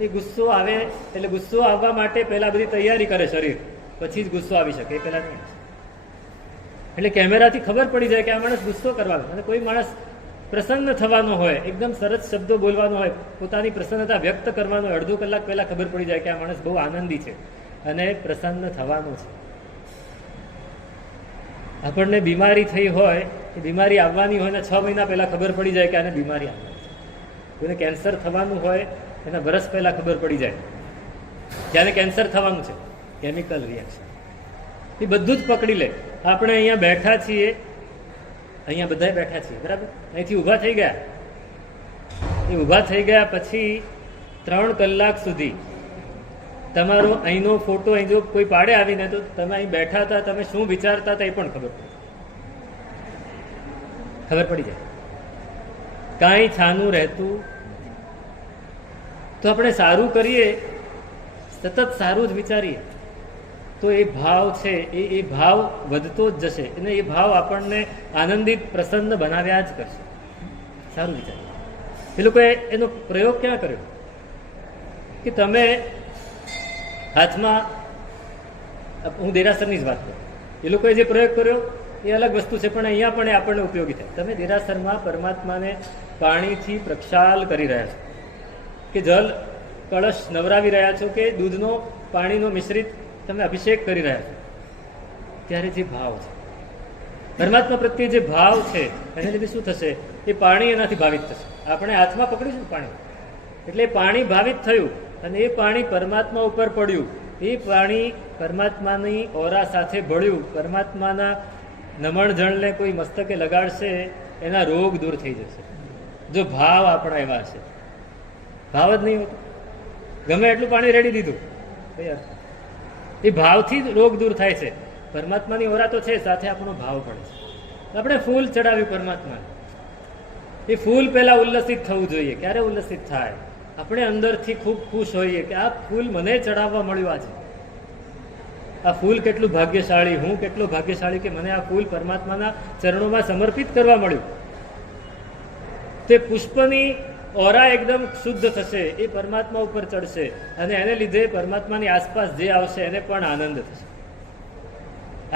એ ગુસ્સો આવે એટલે ગુસ્સો આવવા માટે પહેલા બધી તૈયારી કરે શરીર, પછી જ ગુસ્સો આવી શકે, એ પહેલા નહીં. એટલે કેમેરાથી ખબર પડી જાય કે આ માણસ ગુસ્સો કરવાનો. અને કોઈ માણસ પ્રસન્ન થવાનો હોય, એકદમ સરસ શબ્દો બોલવાનો હોય, પોતાની પ્રસન્નતા વ્યક્ત કરવાનો હોય, અડધો કલાક પહેલા ખબર પડી જાય કે આ માણસ બહુ આનંદી છે અને પ્રસન્ન થવાનો છે. આપણને બીમારી થઈ હોય, એ બીમારી આવવાની હોય ને 6 મહિના પહેલા ખબર પડી જાય કે આને બીમારી આવવાની છે. કોઈને કેન્સર થવાનું હોય એના વર્ષ પહેલા ખબર પડી જાય કે આને કેન્સર થવાનું છે. કેમિકલ રિએક્શન એ બધું જ પકડી લે. આપણે અહીંયા બેઠા છીએ, અહીંયા બધા બેઠા છીએ, બરાબર? અહીંથી ઊભા થઈ ગયા. એ ઊભા થઈ ગયા પછી 3 કલાક સુધી તમારો અહીંનો ફોટો અહીં જો કોઈ પાડે આવીને તો તમે અહીં બેઠા હતા, તમે શું વિચારતા હતા એ પણ ખબર પડી જાય. કાંઈ છાનું રહેતું. તો આપણે સારું કરીએ, સતત સારું જ વિચારીએ તો એ ભાવ છે એ ભાવ વધતો જ જશે અને એ ભાવ આપણને આનંદિત પ્રસન્ન બનાવ્યા જ કરશે. સારું વિચારીએ. એ લોકોએ એનો પ્રયોગ ક્યાં કર્યો કે તમે હાથમાં, હું દેરાસરની જ વાત કરું, એ લોકોએ જે પ્રયોગ કર્યો એ અલગ વસ્તુ છે, પણ અહીંયા પણ એ આપણને ઉપયોગી થાય. તમે દેરાસરમાં પરમાત્માને પાણીથી પ્રક્ષાલ કરી રહ્યા છો કે જલ કળશ નવરાવી રહ્યા છો કે દૂધનો પાણીનો મિશ્રિત તમે અભિષેક કરી રહ્યા છો, ત્યારે જે ભાવ છે પરમાત્મા પ્રત્યે જે ભાવ છે એને લીધે શું થશે? એ પાણી એનાથી ભાવિત થશે. આપણે હાથમાં પકડીશું પાણી એટલે પાણી ભાવિત થયું અને એ પાણી પરમાત્મા ઉપર પડ્યું. એ પાણી પરમાત્માની ઓરા સાથે ભળ્યું. પરમાત્માના નમણ જળને કોઈ મસ્તકે લગાડશે એના રોગ દૂર થઈ જશે જો ભાવ આપણા એવા હશે. ભાવ જ નહીં હોતો, ગમે એટલું પાણી રેડી દીધું, એ ભાવથી જ રોગ દૂર થાય છે. પરમાત્માની ઓરા તો છે, સાથે આપણો ભાવ પણ છે. આપણે ફૂલ ચડાવ્યું પરમાત્માને, એ ફૂલ પહેલા ઉલ્લસિત થવું જોઈએ. ક્યારે ઉલ્લસિત થાય? આપણે અંદરથી ખૂબ ખુશ હોઈએ કે આ ફૂલ મને ચડાવવા મળ્યું. આજે આ ફૂલ કેટલું ભાગ્યશાળી, હું કેટલો ભાગ્યશાળી કે મને આ ફૂલ પરમાત્માના ચરણોમાં સમર્પિત કરવા મળ્યું. તે પુષ્પની ઓરા એકદમ શુદ્ધ થશે, એ પરમાત્મા ઉપર ચડશે અને એને લીધે પરમાત્માની આસપાસ જે આવશે એને પણ આનંદ થશે.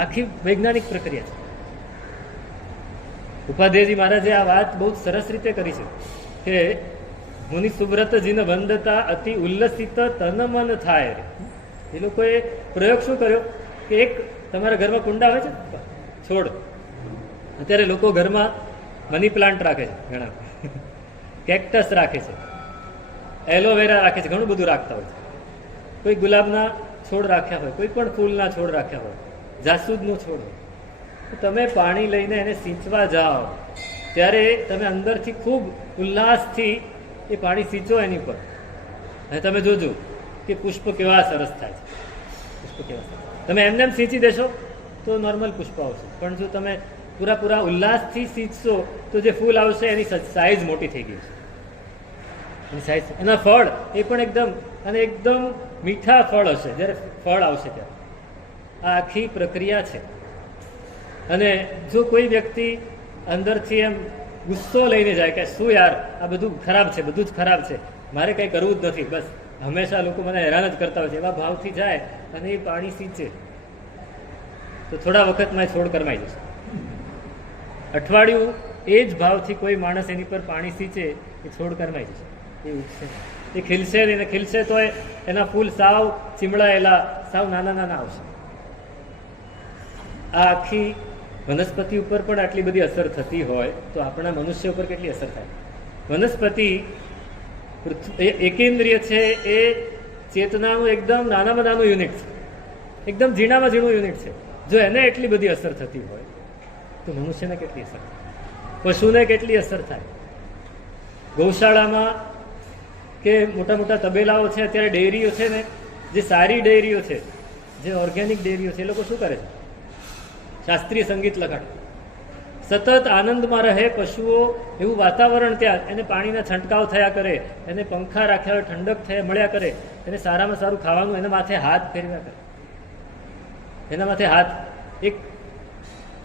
આખી વૈજ્ઞાનિક પ્રક્રિયા છે. ઉપાધ્યાયજી મહારાજે આ વાત બહુ સરસ રીતે કરી છે કે મુનિ સુબ્રતજીને વંદતા અતિ ઉલ્લસિત તન મન થાય. એ લોકોએ પ્રયોગ શું કર્યો કે એક તમારા ઘરમાં કુંડા હોય છે, છોડ. અત્યારે લોકો ઘરમાં મની પ્લાન્ટ રાખે છે, ઘણા કેક્ટસ રાખે છે, એલોવેરા રાખે છે, ઘણું બધું રાખતા હોય છે. કોઈ ગુલાબના છોડ રાખ્યા હોય, કોઈ પણ ફૂલના છોડ રાખ્યા હોય, જાસૂદનો છોડ હોય. તો તમે પાણી લઈને એને સિંચવા જાઓ ત્યારે તમે અંદરથી ખૂબ ઉલ્લાસથી એ પાણી સિંચો એની પર અને તમે જોજો કે પુષ્પ કેવા સરસ થાય છે. પુષ્પ કેવા સરસ. તમે એમને સિંચી દેશો તો નોર્મલ પુષ્પ આવશે, પણ જો તમે પૂરા ઉલ્લાસથી સિંચશો તો જે ફૂલ આવશે એની સાઇઝ મોટી થઈ ગઈ છે. એની સાઇઝ, એના ફળ એ પણ એકદમ મીઠા ફળ હશે જ્યારે ફળ આવશે ત્યારે. આ આખી પ્રક્રિયા છે. અને જો કોઈ વ્યક્તિ અંદરથી એમ ગુસ્સો લઈને જાય કે શું યાર આ બધું ખરાબ છે, બધું જ ખરાબ છે, મારે કંઈ કરવું જ નથી, બસ હંમેશા લોકો મને હેરાન જ કરતા હોય છે, એવા ભાવથી જાય અને એ પાણી સિંચે તો થોડા વખતમાં છોડ કરમાઈ જશે. અઠવાડિયું એ જ ભાવથી કોઈ માણસ એની પર પાણી સિંચે એ છોડ કરમાઈ જશે. એ ઉગશે, એ ખીલશે, એને ખીલશે તો એના ફૂલ સાવ ચીમળાયેલા, સાવ નાના આવશે. આ આખી વનસ્પતિ ઉપર પણ આટલી બધી અસર થતી હોય તો આપણા મનુષ્ય ઉપર કેટલી અસર થાય? વનસ્પતિ એકેન્દ્રિય છે, એ ચેતનાનું એકદમ નાનામાં નાનું યુનિટ છે, એકદમ ઝીણામાં ઝીણું યુનિટ છે. જો એને એટલી બધી અસર થતી હોય તો મનુષ્યને કેટલી અસર થાય? પશુને કેટલી અસર થાય? ગૌશાળામાં કે મોટા તબેલાઓ છે, અત્યારે ડેરીઓ છે ને, જે સારી ડેરીઓ છે, જે ઓર્ગેનિક ડેરીઓ છે, એ લોકો શું કરે છે? શાસ્ત્રીય સંગીત લગાડે, સતત આનંદમાં રહે પશુઓ. એવું વાતાવરણ ત્યાં, એને પાણીના છંટકાવ થયા કરે, એને પંખા રાખ્યા હોય, ઠંડક મળ્યા કરે, એને સારામાં સારું ખાવાનું, એના માથે હાથ ફેરવ્યા કરે, એના માથે હાથ. એક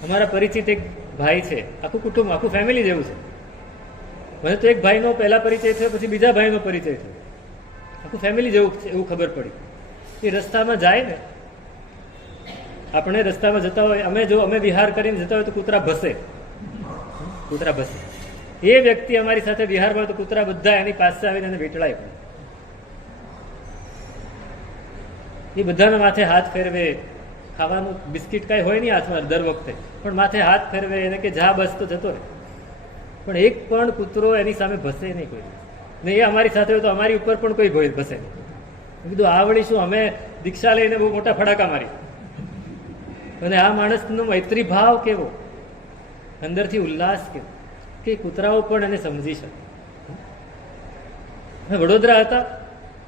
અમારા પરિચિત એક ભાઈ છે, આખું કુટુંબ, આખું ફેમિલી જેવું છે. મને તો એક ભાઈનો પહેલા પરિચય થયો, પછી બીજા ભાઈનો પરિચય થયો, આખું ફેમિલી જેવું છે એવું ખબર પડી. એ રસ્તામાં જાય ને, આપણે રસ્તામાં જતા હોય, અમે વિહાર કરીને જતા હોય તો કૂતરા ભસે. એ વ્યક્તિ અમારી સાથે વિહારમાં હોય તો કૂતરા બધા એની પાસે આવીને એને વીંટળાય. એ બધાના માથે હાથ ફેરવે, ખાવાનું બિસ્કિટ કાંઈ હોય નહીં હાથમાં દર વખતે, પણ માથે હાથ ફેરવે, એને કે જા બસ તો જતો રહે. પણ એક પણ કૂતરો એની સામે ભસે નહીં કોઈ. ને એ અમારી સાથે હોય તો અમારી ઉપર પણ કોઈ ભસે નહીં. કીધું આ વળી શું, અમે દીક્ષા લઈને બહુ મોટા ફડાકા મારી. અને આ માણસનો મૈત્રી ભાવ કેવો, અંદરથી ઉલ્લાસ કેવો કે કૂતરાઓ પણ એને સમજી શકે. વડોદરા હતા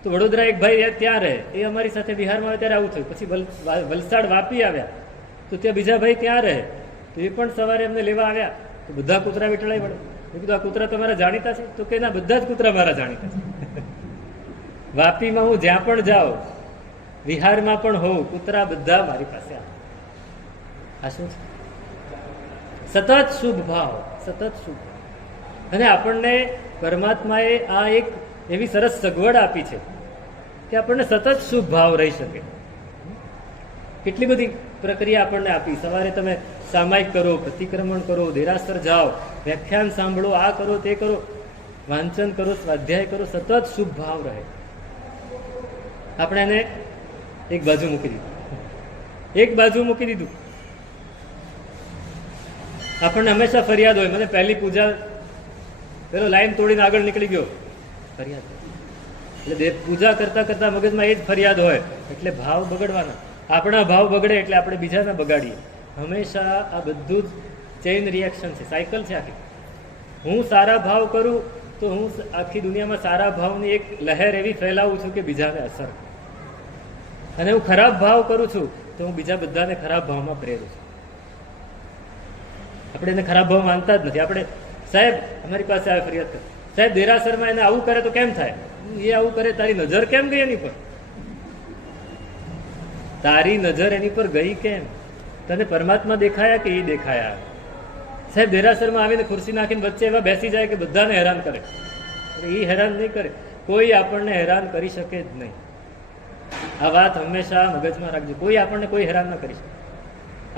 તો વડોદરા એક ભાઈ ત્યાં રહે, એ અમારી સાથે બિહારમાં આવે ત્યારે આવું થયું. પછી વલસાડ વાપી આવ્યા તો ત્યાં બીજા ભાઈ ત્યાં રહે, તો એ પણ સવારે એમને લેવા આવ્યા તો બધા કૂતરા વીંટળાઈ પડે. મેં કીધું આ કૂતરા તમારા જાણીતા છે? તો કે ના, બધા જ કૂતરા મારા જાણીતા છે. વાપીમાં હું જ્યાં પણ જાઉં, બિહારમાં પણ હોઉં, કૂતરા બધા મારી પાસે આવે. આ શું છે? સતત શુભ ભાવ, સતત શુભ ભાવ. અને આપણને પરમાત્માએ આ એક એવી સરસ સગવડ આપી છે કે આપણને સતત શુભ ભાવ રહી શકે. કેટલી બધી પ્રક્રિયા આપણને આપી. સવારે તમે સામાયિક કરો, પ્રતિક્રમણ કરો, દેરાસર જાઓ, વ્યાખ્યાન સાંભળો, આ કરો, તે કરો, વાંચન કરો, સ્વાધ્યાય કરો, સતત શુભ ભાવ રહે. આપણે એને એક બાજુ મૂકી દીધું, એક બાજુ મૂકી દીધું. આપણને હંમેશા ફરિયાદ હોય, મને પહેલી પૂજા પેલો લાઈન તોડીને આગળ નીકળી ગયો, ફરિયાદ. એટલે પૂજા કરતા કરતા મગજમાં એ જ ફરિયાદ હોય, એટલે ભાવ બગડવાના. આપણા ભાવ બગડે એટલે આપણે બીજાના બગાડીએ. હંમેશા આ બધું જ ચેઇન રિએક્શન છે, સાયકલ છે આખી. હું સારા ભાવ કરું તો હું આખી દુનિયામાં સારા ભાવની એક લહેર એવી ફેલાવું છું કે બીજાને અસર. અને હું ખરાબ ભાવ કરું છું તો હું બીજા બધાને ખરાબ ભાવમાં પ્રેરું છું. આપણે એને ખરાબ ભાવ માનતા જ નથી. આપણે સાહેબ અમારી પાસે આવે ફરિયાદ કરે, સાહેબ દેરાસરમાં એને આવું કરે તો કેમ થાય? એ આવું કરે, તારી નજર કેમ ગઈ એની પર? તારી નજર એની પર ગઈ કેમ? તને પરમાત્મા દેખાયા કે એ દેખાયા? સાહેબ દેરાસરમાં આવીને ખુરશી નાખીને વચ્ચે એવા બેસી જાય કે બધાને હેરાન કરે. એ હેરાન નહીં કરે, કોઈ આપણને હેરાન કરી શકે જ નહીં. આ વાત હંમેશા મગજમાં રાખજો. કોઈ આપણને કોઈ હેરાન ન કરી શકે.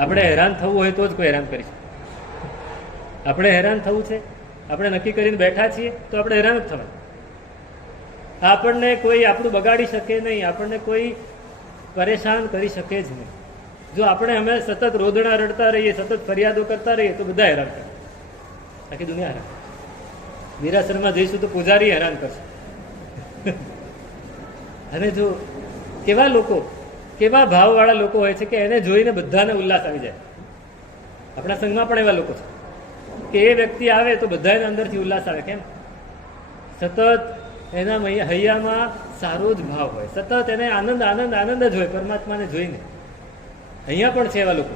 આપણે હેરાન થવું હોય તો જ કોઈ હેરાન કરી શકે. આપણે હેરાન થવું છે, આપણે નક્કી કરીને બેઠા છીએ તો આપણે હેરાન જ થવાય. આપણને કોઈ આપણું બગાડી શકે નહીં, આપણને કોઈ પરેશાન કરી શકે જ નહીં. જો આપણે અમે સતત રોદણા રડતા રહીએ, સતત ફરિયાદો કરતા રહીએ તો બધા હેરાન કરે, આખી દુનિયા હેરાન. દેરાસરમાં જઈશું તો પૂજારી હેરાન કરશે. અને જો કેવા લોકો, કેવા ભાવવાળા લોકો હોય છે કે એને જોઈને બધાને ઉલ્લાસ આવી જાય. આપણા સંઘમાં પણ એવા લોકો છે કે એ વ્યક્તિ આવે તો બધાને અંદરથી ઉલ્લાસ આવે. કેમ? સતત એના હૈયામાં સારો જ ભાવ હોય, સતત એને આનંદ આનંદ આનંદ જ હોય પરમાત્માને જોઈને. અહીંયા પણ છે એવા લોકો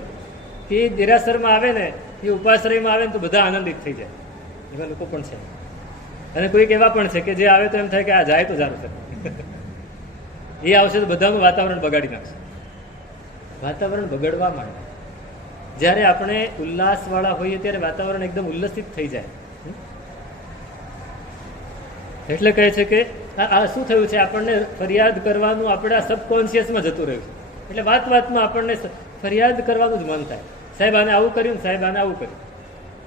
કે દેરાસરમાં આવે ને, એ ઉપાશ્રયમાં આવે ને તો બધા આનંદિત થઈ જાય. એવા લોકો પણ છે. અને કોઈક એવા પણ છે કે જે આવે તો એમ થાય કે આ જાય તો સારું છે, એ આવશે તો બધાનું વાતાવરણ બગાડી નાખશે. વાતાવરણ બગડવા માંડે. જ્યારે આપણે ઉલ્લાસવાળા હોઈએ ત્યારે વાતાવરણ એકદમ ઉલ્લસિત થઈ જાય. એટલે કહે છે કે આ શું થયું છે, આપણને ફરિયાદ કરવાનું આપણા સબકોન્શિયસમાં જતું રહ્યું છે. એટલે વાત વાતમાં આપણને ફરિયાદ કરવાનું જ મન થાય. સાહેબ આને આવું કર્યું, સાહેબ આને આવું કર્યું.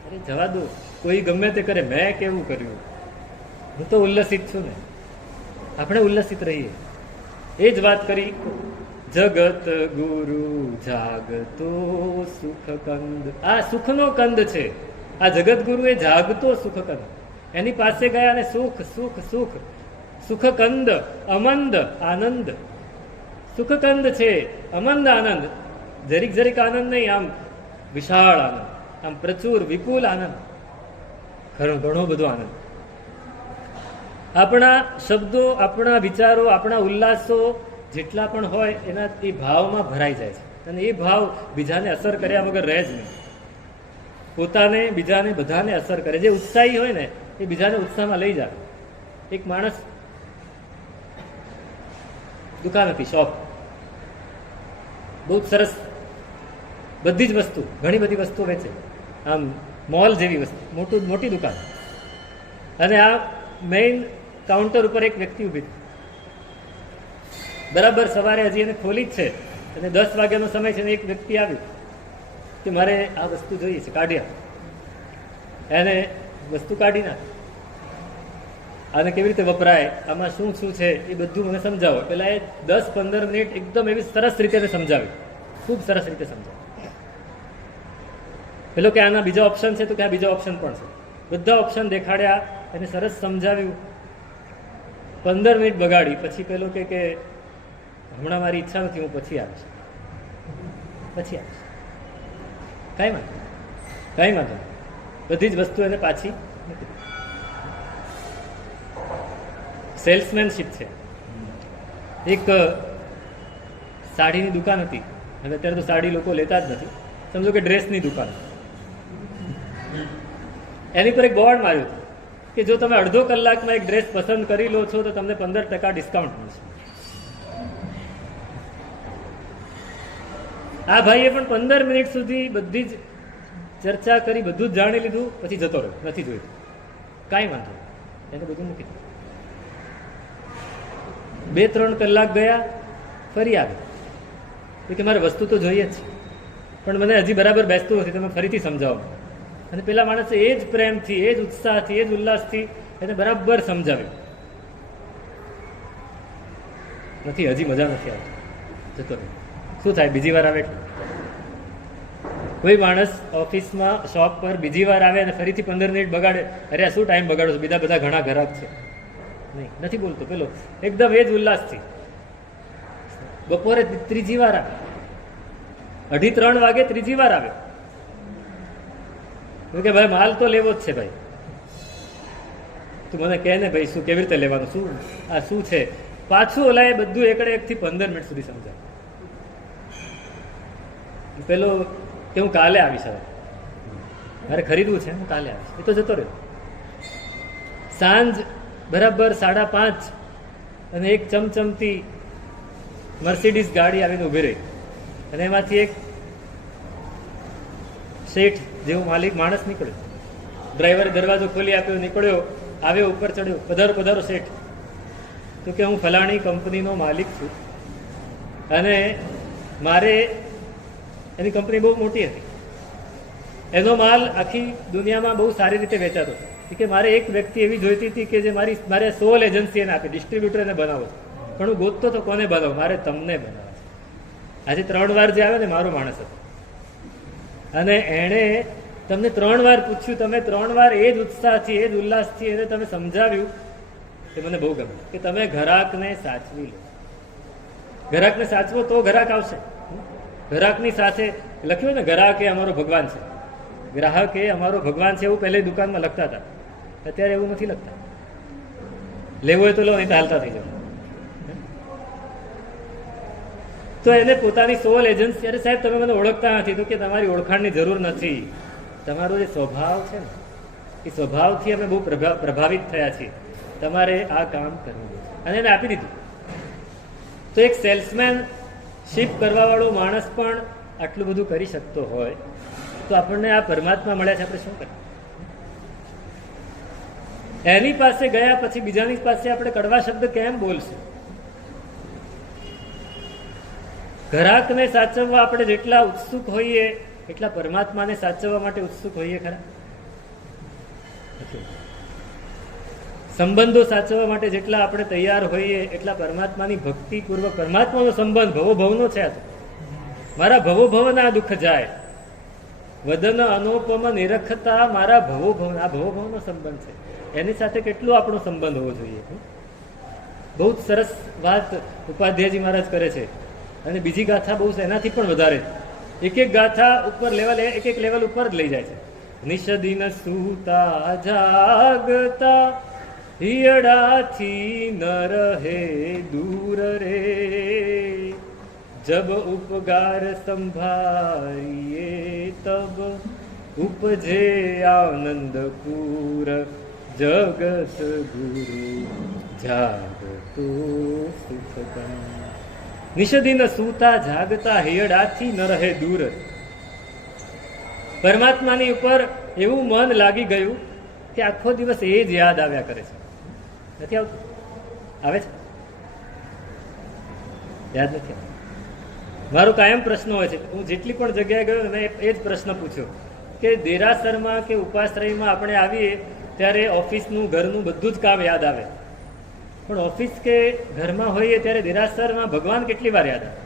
અરે જવા દો, કોઈ ગમે તે કરે, મેં કેવું કર્યું? હું તો ઉલ્લસિત છું ને. આપણે ઉલ્લસિત રહીએ. એ જ વાત કરી, જગત ગુરુ જાગતો સુખ કંદ. આ સુખનો કંદ છે. આ જગત ગુરુ એ જાગતો સુખ કંદ. એની પાસે ગયા અને સુખ સુખ સુખ સુખ કંદ, અમંદ આનંદ. સુખ કંદ છે, અમંદ આનંદ. જરીક જરીક આનંદ નહીં, આમ વિશાળ આનંદ, આમ પ્રચુર વિપુલ આનંદ, ઘણો બધો આનંદ. આપણા શબ્દો, આપણા વિચારો, આપણા ઉલ્લાસો જેટલા પણ હોય એના એ ભાવમાં ભરાઈ જાય છે. અને એ ભાવ બીજાને અસર કર્યા વગર રહે જ નહીં. પોતાને, બીજાને, બધાને અસર કરે. જે ઉત્સાહી હોય ને એ બીજાને ઉત્સાહમાં લઈ જાય. એક માણસ, દુકાન હતી, શોપ, બહુ સરસ, બધી જ વસ્તુ, ઘણી બધી વસ્તુ વેચે, આમ મોલ જેવી વસ્તુ, મોટી દુકાન. અને આ મેઇન કાઉન્ટર ઉપર એક વ્યક્તિ ઊભી હતી. બરાબર સવારે હજી એને ખોલી જ છે અને 10 વાગ્યાનો સમય છે. એક વ્યક્તિ આવ્યું કે મારે આ વસ્તુ જોઈએ છે, કાઢી આપ. એને વસ્તુ કાઢી નાખ, આને કેવી રીતે વપરાય, આમાં શું શું છે એ બધું મને સમજાવો. પેલા એ 10-15 મિનિટ એકદમ એવી સરસ રીતે સમજાવી, ખૂબ સરસ રીતે સમજાવી. પેલો કે આના બીજા ઓપ્શન છે, તો કે આ બીજા ઓપ્શન પણ છે. બધા ઓપ્શન દેખાડ્યા, એને સરસ સમજાવ્યું. 15 મિનિટ બગાડી. પછી પેલો કે હમણાં મારી ઈચ્છા નથી, હું પછી આવીશ. કાંઈ વાંધો કાંઈ વાંધો બધી જ વસ્તુ એને પાછી સેલ્સમેનશીપ છે. એક સાડીની દુકાન હતી, અને અત્યારે તો સાડી લોકો લેતા જ નથી, સમજો કે ડ્રેસની દુકાન. એની પર એક બોર્ડ માર્યું હતું કે જો તમે અડધો કલાકમાં એક ડ્રેસ પસંદ કરી લો છો તો તમને 15% ડિસ્કાઉન્ટ મળશે. આ ભાઈએ પણ 15 મિનિટ સુધી બધી જ ચર્ચા કરી, બધું જ જાણી લીધું, પછી જતો રહ્યો, નથી જોયું. કાંઈ વાંધો એને બધું મૂકી દીધું. 2-3 કલાક ગયા, ફરી આવે કે મારે વસ્તુ તો જોઈએ જ છે, પણ મને હજી બરાબર બેસતું નથી, તમે ફરીથી સમજાવો. અને પેલા માણસે એ જ પ્રેમથી, એ જ ઉત્સાહથી, એ જ ઉલ્લાસથી એને બરાબર સમજાવ્યું. નથી, હજી મજા નથી આવતી, જતો રહ્યો. શું થાય? બીજી વાર આવે. કોઈ માણસ ઓફિસમાં શોપ પર બીજી વાર આવે અને ફરીથી 15 મિનિટ બગાડે, અરે આ શું ટાઈમ બગાડો છો, બીજા બધા ઘણા ગ્રાહક છે. નહીં, નથી બોલતો પેલો એકદમ એ જ ઉલ્લાસથી. બપોરે ત્રીજી વાર આવે, 2:30 વાગે ત્રીજી વાર આવે કે ભાઈ માલ તો લેવો જ છે ભાઈ, તું મને કહે ને ભાઈ શું, કેવી રીતે લેવાનું, શું આ શું છે. પાછું ઓલાએ બધું એકડે એકથી 15 મિનિટ સુધી સમજાય. પેલો કે હું કાલે આવીશ, હવે મારે ખરીદવું છે, હું કાલે આવીશ. એ તો જતો રહ્યો. સાંજ બરાબર 5:30 અને એક ચમચમતી મર્સિડીઝ ગાડી આવીને ઊભી રહી, અને એમાંથી એક શેઠ જેવો માલિક માણસ નીકળ્યો. ડ્રાઈવરે દરવાજો ખોલી આપ્યો, નીકળ્યો, આવ્યો, ઉપર ચડ્યો. પધારો પધારો શેઠ. તો કે હું ફલાણી કંપનીનો માલિક છું, અને મારે, એની કંપની બહુ મોટી હતી, એનો માલ આખી દુનિયામાં બહુ સારી રીતે વેચાતો હતો. કે મારે એક વ્યક્તિ એવી જોઈતી હતી કે જે મારે સોલ એજન્સી એને આપી, ડિસ્ટ્રીબ્યુટર એને બનાવો, પણ હું ગોતતો તો કોને બનાવું, મારે તમને બનાવો. આજે 3 વાર જે આવે ને મારો માણસ હતો, અને એણે તમને 3 વાર પૂછ્યું, તમે 3 વાર એ જ ઉત્સાહથી, એ જ ઉલ્લાસથી એને તમે સમજાવ્યું કે મને બહુ ગમે કે તમે ગ્રાહકને સાચવી લો. ગ્રાહકને સાચવો તો ગ્રાહક આવશે. ગ્રાહકની સાથે લખ્યું ને, ગ્રાહક એ અમારો ભગવાન છે, ગ્રાહક એ અમારો ભગવાન છે, એવું પહેલી દુકાનમાં લખતા હતા. અત્યારે એવું નથી લખતા. લેવું હોય તો લો, નહીં તો હાલતા થઈ જાવ. તો એને પોતાની સોલ એજન્સી, અરે સાહેબ તમે મને ઓળખતા નથી, તો કે તમારી ઓળખાણની જરૂર નથી. તમારો જે સ્વભાવ છે ને, એ સ્વભાવથી અમે બહુ પ્રભાવિત થયા છીએ, તમારે આ કામ કરવું છે. અને એને આપી દીધું. તો એક સેલ્સમેનશીપ કરવાવાળો માણસ પણ આટલું બધું કરી શકતો હોય તો આપણને આ પરમાત્મા મળ્યા છે, આપણે શું કરીએ? એની પાસે ગયા પછી બીજાની પાસે આપણે કડવા શબ્દ કેમ બોલશું? ગ્રાહકને સાચવવા આપણે જેટલા ઉત્સુક હોઈએ એટલા પરમાત્માને સાચવવા માટે ઉત્સુક હોઈએ ખરા? સંબંધો સાચવવા માટે જેટલા આપણે તૈયાર હોઈએ એટલા પરમાત્માની ભક્તિપૂર્વક, પરમાત્માનો સંબંધ ભવોભવનો છે. આ તો મારા ભવોભવના દુઃખ જાય, વદન અનુપમ નિરખતા મારા ભવોભવ, આ ભવોભવનો સંબંધ છે. એની સાથે કેટલો આપણો સંબંધ હોવો જોઈએ. બહુ જ સરસ વાત ઉપાધ્યાયજી મહારાજ કરે છે, અને બીજી ગાથા બહુ એનાથી પણ વધારે, એક એક ગાથા ઉપર લેવલ, એક એક લેવલ ઉપર જ લઈ જાય છે. નિષદિન સૂતા જાગતા હિયડાથી ન રહે દૂર રે, જબ ઉપગાર સંભાળીએ તબ ઉપજે આનંદ પૂર, જગત ગુરુ જાગતો સુખદમ. નિષદિન સૂતા જાગતા હિયડાથી ન રહે દૂર. પરમાત્માની ઉપર એવું મન લાગી ગયું કે આખો દિવસ એ જ યાદ આવ્યા કરે છે. નથી આવતું? આવે છે? યાદ નથી આવતું? મારો કાયમ પ્રશ્ન હોય છે, હું જેટલી પણ જગ્યાએ ગયો મેં એ જ પ્રશ્ન પૂછ્યો કે દેરાસરમાં કે ઉપાશ્રયમાં આપણે આવીએ ત્યારે ઓફિસનું, ઘરનું બધું જ કામ યાદ આવે, પણ ઓફિસ કે ઘરમાં હોઈએ ત્યારે દેરાસરમાં ભગવાન કેટલી વાર યાદ આવે?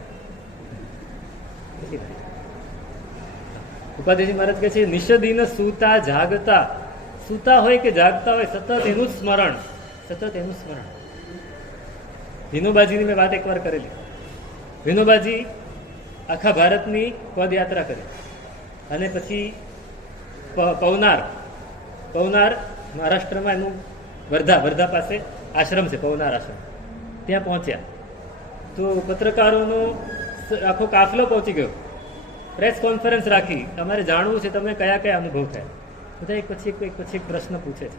ઉપાધ્યાયજી મહારાજ કહે છે, નિષદિન સૂતા જાગતા, સૂતા હોય કે જાગતા હોય, સતત એનું સ્મરણ, સતત એનું સ્મરણ. વિનોબાજીની મેં વાત એકવાર કરેલી. વિનોબાજી આખા ભારતની પદયાત્રા કરી, અને પછી પવનાર મહારાષ્ટ્રમાં એનું વર્ધા પાસે આશ્રમ છે, પવનાર આશ્રમ. ત્યાં પહોંચ્યા તો પત્રકારોનો આખો કાફલો પહોંચી ગયો. પ્રેસ કોન્ફરન્સ રાખી, તમારે જાણવું છે તમને કયા કયા અનુભવ થયા. બધા એક પછી એક પ્રશ્ન પૂછે છે.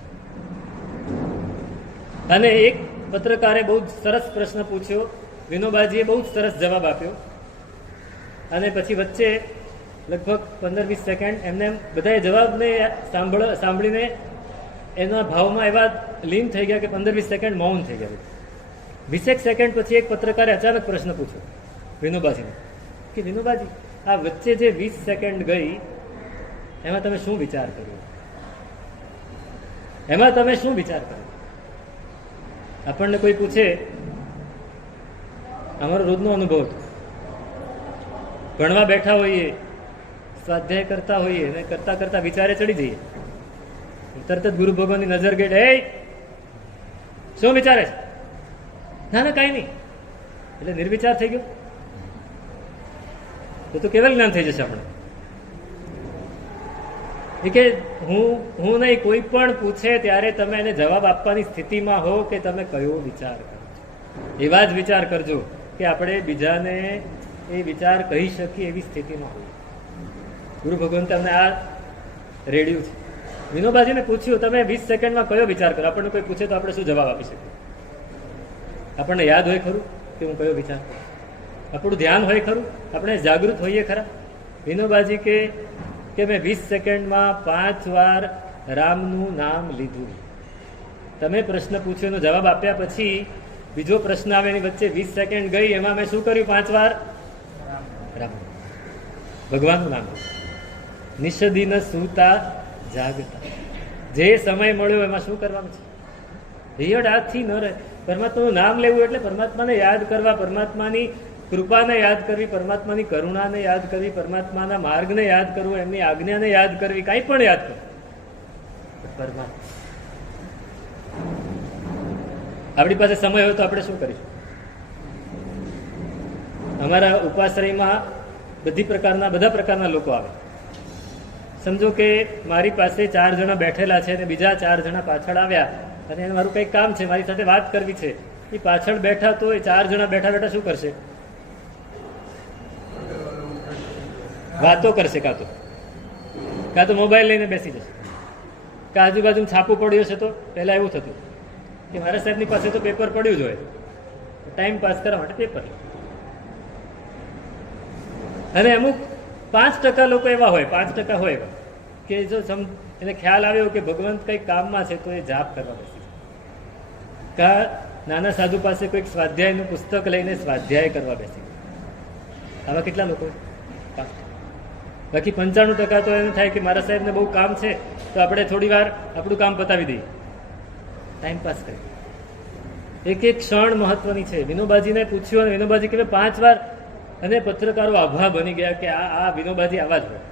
અને એક પત્રકારે બહુ જ સરસ પ્રશ્ન પૂછ્યો, વિનોબાજીએ બહુ જ સરસ જવાબ આપ્યો. અને પછી વચ્ચે લગભગ 15-20 સેકન્ડ એમને બધાએ જવાબને સાંભળીને એના ભાવમાં એવા લીન થઈ ગયા કે 15-20 સેકન્ડ મૌન થઈ ગયા. 20 સેકન્ડ પછી એક પત્રકારે અચાનક પ્રશ્ન પૂછ્યો વિનોબાજીને કે વિનોબાજી, આ વચ્ચે જે 20 સેકન્ડ ગઈ એમાં તમે શું વિચાર કર્યો? આપણને કોઈ પૂછે, અમારો રોજનો અનુભવ હતો, ભણવા બેઠા હોઈએ, સ્વાધ્યાય કરતા હોઈએ અને કરતા કરતા વિચારે ચડી જઈએ, તરત જ ગુરુ ભગવાનની નજર ગઈ, એ શું વિચારે છે? ના કાંઈ નહીં, એટલે નિર્વિચાર થઈ ગયો. તો કેવલ જ્ઞાન થઈ જશે આપણે. કે હું નહીં, કોઈ પણ પૂછે ત્યારે તમે એને જવાબ આપવાની સ્થિતિમાં હો કે તમે કયો વિચાર કરો છો. એવા જ વિચાર કરજો કે આપણે બીજાને એ વિચાર કહી શકીએ એવી સ્થિતિમાં હોય. ગુરુ ભગવાન તમને આ રેડિયું છે. વિનોબાજીને પૂછ્યું, તમે 20 સેકન્ડમાં કયો વિચાર કરો? આપણને કોઈ પૂછે તો આપણે શું જવાબ આપી શકીએ? આપણને યાદ હોય ખરું કે હું કયો વિચાર કરું? આપણું ધ્યાન હોય ખરું? આપણે જાગૃત હોઈએ ખરા? વિનોબાજી કે મેં 20 સેકન્ડમાં 5 વાર રામનું નામ લીધું. તમે પ્રશ્ન પૂછ્યો એનો જવાબ આપ્યા પછી બીજો પ્રશ્ન આવે એની વચ્ચે 20 સેકન્ડ ગઈ, એમાં મેં શું કર્યું? 5 વાર રામ, ભગવાનનું નામ. નિષદિન સૂતા જાગતા, જે સમય મળ્યો એમાં શું કરવાનું છે? હિયડ હાથથી ન રહે. પરમાત્માનું નામ લેવું એટલે પરમાત્માને યાદ કરવા, પરમાત્માની કૃપાને યાદ કરવી, પરમાત્માની કરુણાને યાદ કરવી, પરમાત્માના માર્ગને યાદ કરવું, એમની આજ્ઞાને યાદ કરવી, કાંઈ પણ યાદ કરવું. પરમાત્મા આપણી પાસે સમય હોય તો આપણે શું કરીશું? અમારા ઉપાશ્રયમાં બધા પ્રકારના લોકો આવે. સમજો કે મારી પાસે 4 જણા બેઠેલા છે અને બીજા 4 જણા પાછળ આવ્યા અને મારું કંઈક કામ છે, મારી સાથે વાત કરવી છે. એ પાછળ બેઠા તો એ 4 જણા બેઠા શું કરશે? વાતો કરશે, કાં તો મોબાઈલ લઈને બેસી જશે, કે આજુબાજુ છાપું પડ્યું છે. તો પહેલા એવું થતું કે મારા સાહેબની પાસે તો પેપર પડ્યું જ હોય, ટાઈમ પાસ કરવા માટે પેપર. અને અમુક 5% લોકો એવા હોય, 5% હોય એવા કે જો એને ખ્યાલ આવ્યો કે ભગવંત કંઈક કામમાં છે તો એ જાપ કરવા બેસી જાય. કા નાના સાધુ પાસે કોઈક સ્વાધ્યાયનું પુસ્તક લઈને સ્વાધ્યાય કરવા બેસી જાય. આવા કેટલા લોકો? બાકી 95% તો એમ થાય કે મારા સાહેબને બહુ કામ છે તો આપણે થોડી વાર આપણું કામ પતાવી દઈએ, ટાઈમ પાસ કરીએ. એક ક્ષણ મહત્વની છે. વિનોબાજીને પૂછ્યું અને વિનોબાજી કે 5 વાર, અને પત્રકારો આભા બની ગયા કે આ વિનોબાજી આવા જ હોય,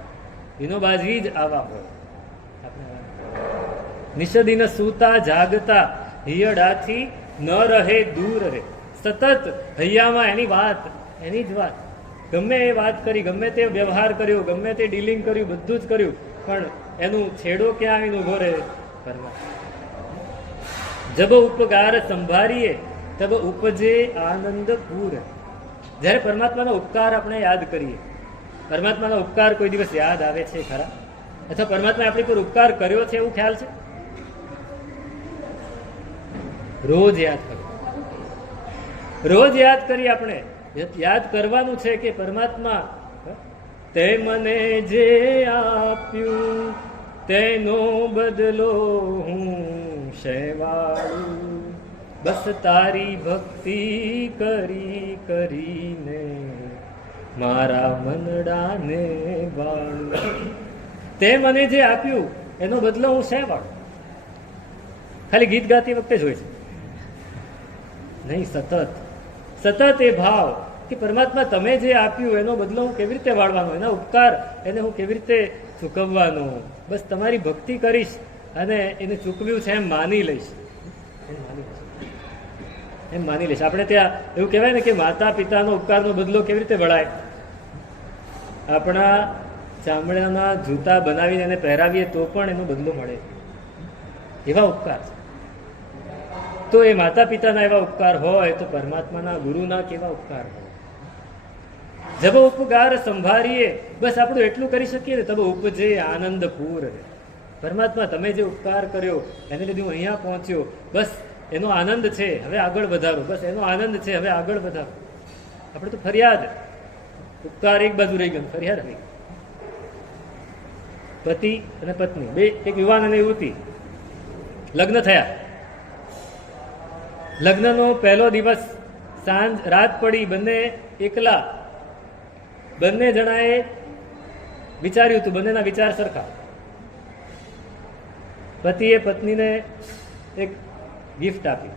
વિનોબાજી જ આવા હોય. નિષદિન સૂતા જાગતા, હિયડાથી ન રહે દૂર રહે. સતત હૈયામાં એની વાત, એની જ વાત. ગમે એ વાત કરી, ગમે તે વ્યવહાર કર્યો, ગમે તે ડીલિંગ કર્યું, બધું જ કર્યું, પણ એનું છેડો ક્યાં આવીને ઉભો રહે? જબ ઉપકાર સંભાળીએ તબ ઉપજે આનંદ પૂર. જ્યારે પરમાત્માનો ઉપકાર આપણે યાદ કરીએ, પરમાત્માનો ઉપકાર કોઈ દિવસ યાદ આવે છે ખરા? અથવા પરમાત્માએ આપણી પર ઉપકાર કર્યો છે એવું ખ્યાલ છે? રોજ યાદ કરો, રોજ યાદ કરીએ. આપણે યાદ કરવાનું છે કે પરમાત્મા તે મને જે આપ્યું તેનો બદલો હું શેવાળું, બસ તારી ભક્તિ કરી કરીને મારા મનડાને વાળું. તે મને જે આપ્યું એનો બદલો હું શેવાળું. ખાલી ગીત ગાતી વખતે જ હોય છે નહીં, સતત એ ભાવ કે પરમાત્મા તમે જે આપ્યું એનો બદલો હું કેવી રીતે વાળવાનો, એના ઉપકાર એને હું કેવી રીતે ચૂકવવાનો. બસ તમારી ભક્તિ કરીશ અને એને ચૂકવ્યું છે એમ માની લઈશ, એમ માની લઈશ. આપણે ત્યાં એવું કહેવાય ને કે માતા પિતાનો ઉપકારનો બદલો કેવી રીતે વળાય? આપણા ચામડાના જૂતા બનાવીને એને પહેરાવીએ તો પણ એનો બદલો મળે, એવા ઉપકાર છે. તો એ માતા પિતાના એવા ઉપકાર હોય તો પરમાત્માના ગુરુના કેવા ઉપકાર હોય. જબ ઉપકાર સંભાળીએ, બસ આપણું એટલું કરી શકીએ ને, તબ ઉપજે આનંદ પૂર. પરમાત્મા તમે જે ઉપકાર કર્યો એને લીધે હું અહીંયા પહોંચ્યો, બસ એનો આનંદ છે, હવે આગળ વધારો, બસ એનો આનંદ છે, હવે આગળ વધારો. આપણે તો ફરિયાદ, ઉપકાર એક બાજુ રહી ગયો, ફરિયાદ રહી ગઈ. પતિ અને પત્ની બે, એક યુવાન અને યુવતી લગ્ન થયા. લગ્નનો પહેલો દિવસ, સાંજ રાત પડી, બંને એકલા. બંને જણાએ વિચાર્યું હતું, બંનેના વિચાર સરખા. પતિએ પત્નીને એક ગિફ્ટ આપી.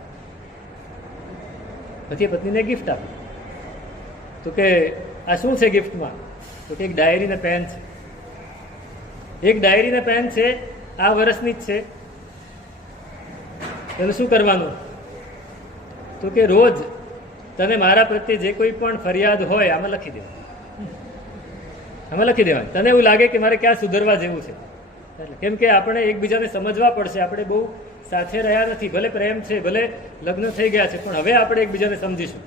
પતિએ પત્નીને ગિફ્ટ આપી. તો કે આ શું છે ગિફ્ટમાં? તો કે એક ડાયરી ને પેન છે. એક ડાયરી ને પેન છે, આ વર્ષની જ છે. એને શું કરવાનું? તો કે રોજ તને મારા પ્રત્યે જે કોઈ પણ ફરિયાદ હોય આમાં લખી દેવા. આમાં લખી દેવાય. તને એવું લાગે કે મારે ક્યાં સુધરવા જેવું છે, કેમ કે આપણે એકબીજાને સમજવા પડશે. આપણે બહુ સાથે રહ્યા નથી, ભલે પ્રેમ છે, ભલે લગ્ન થઈ ગયા છે, પણ હવે આપણે એકબીજાને સમજીશું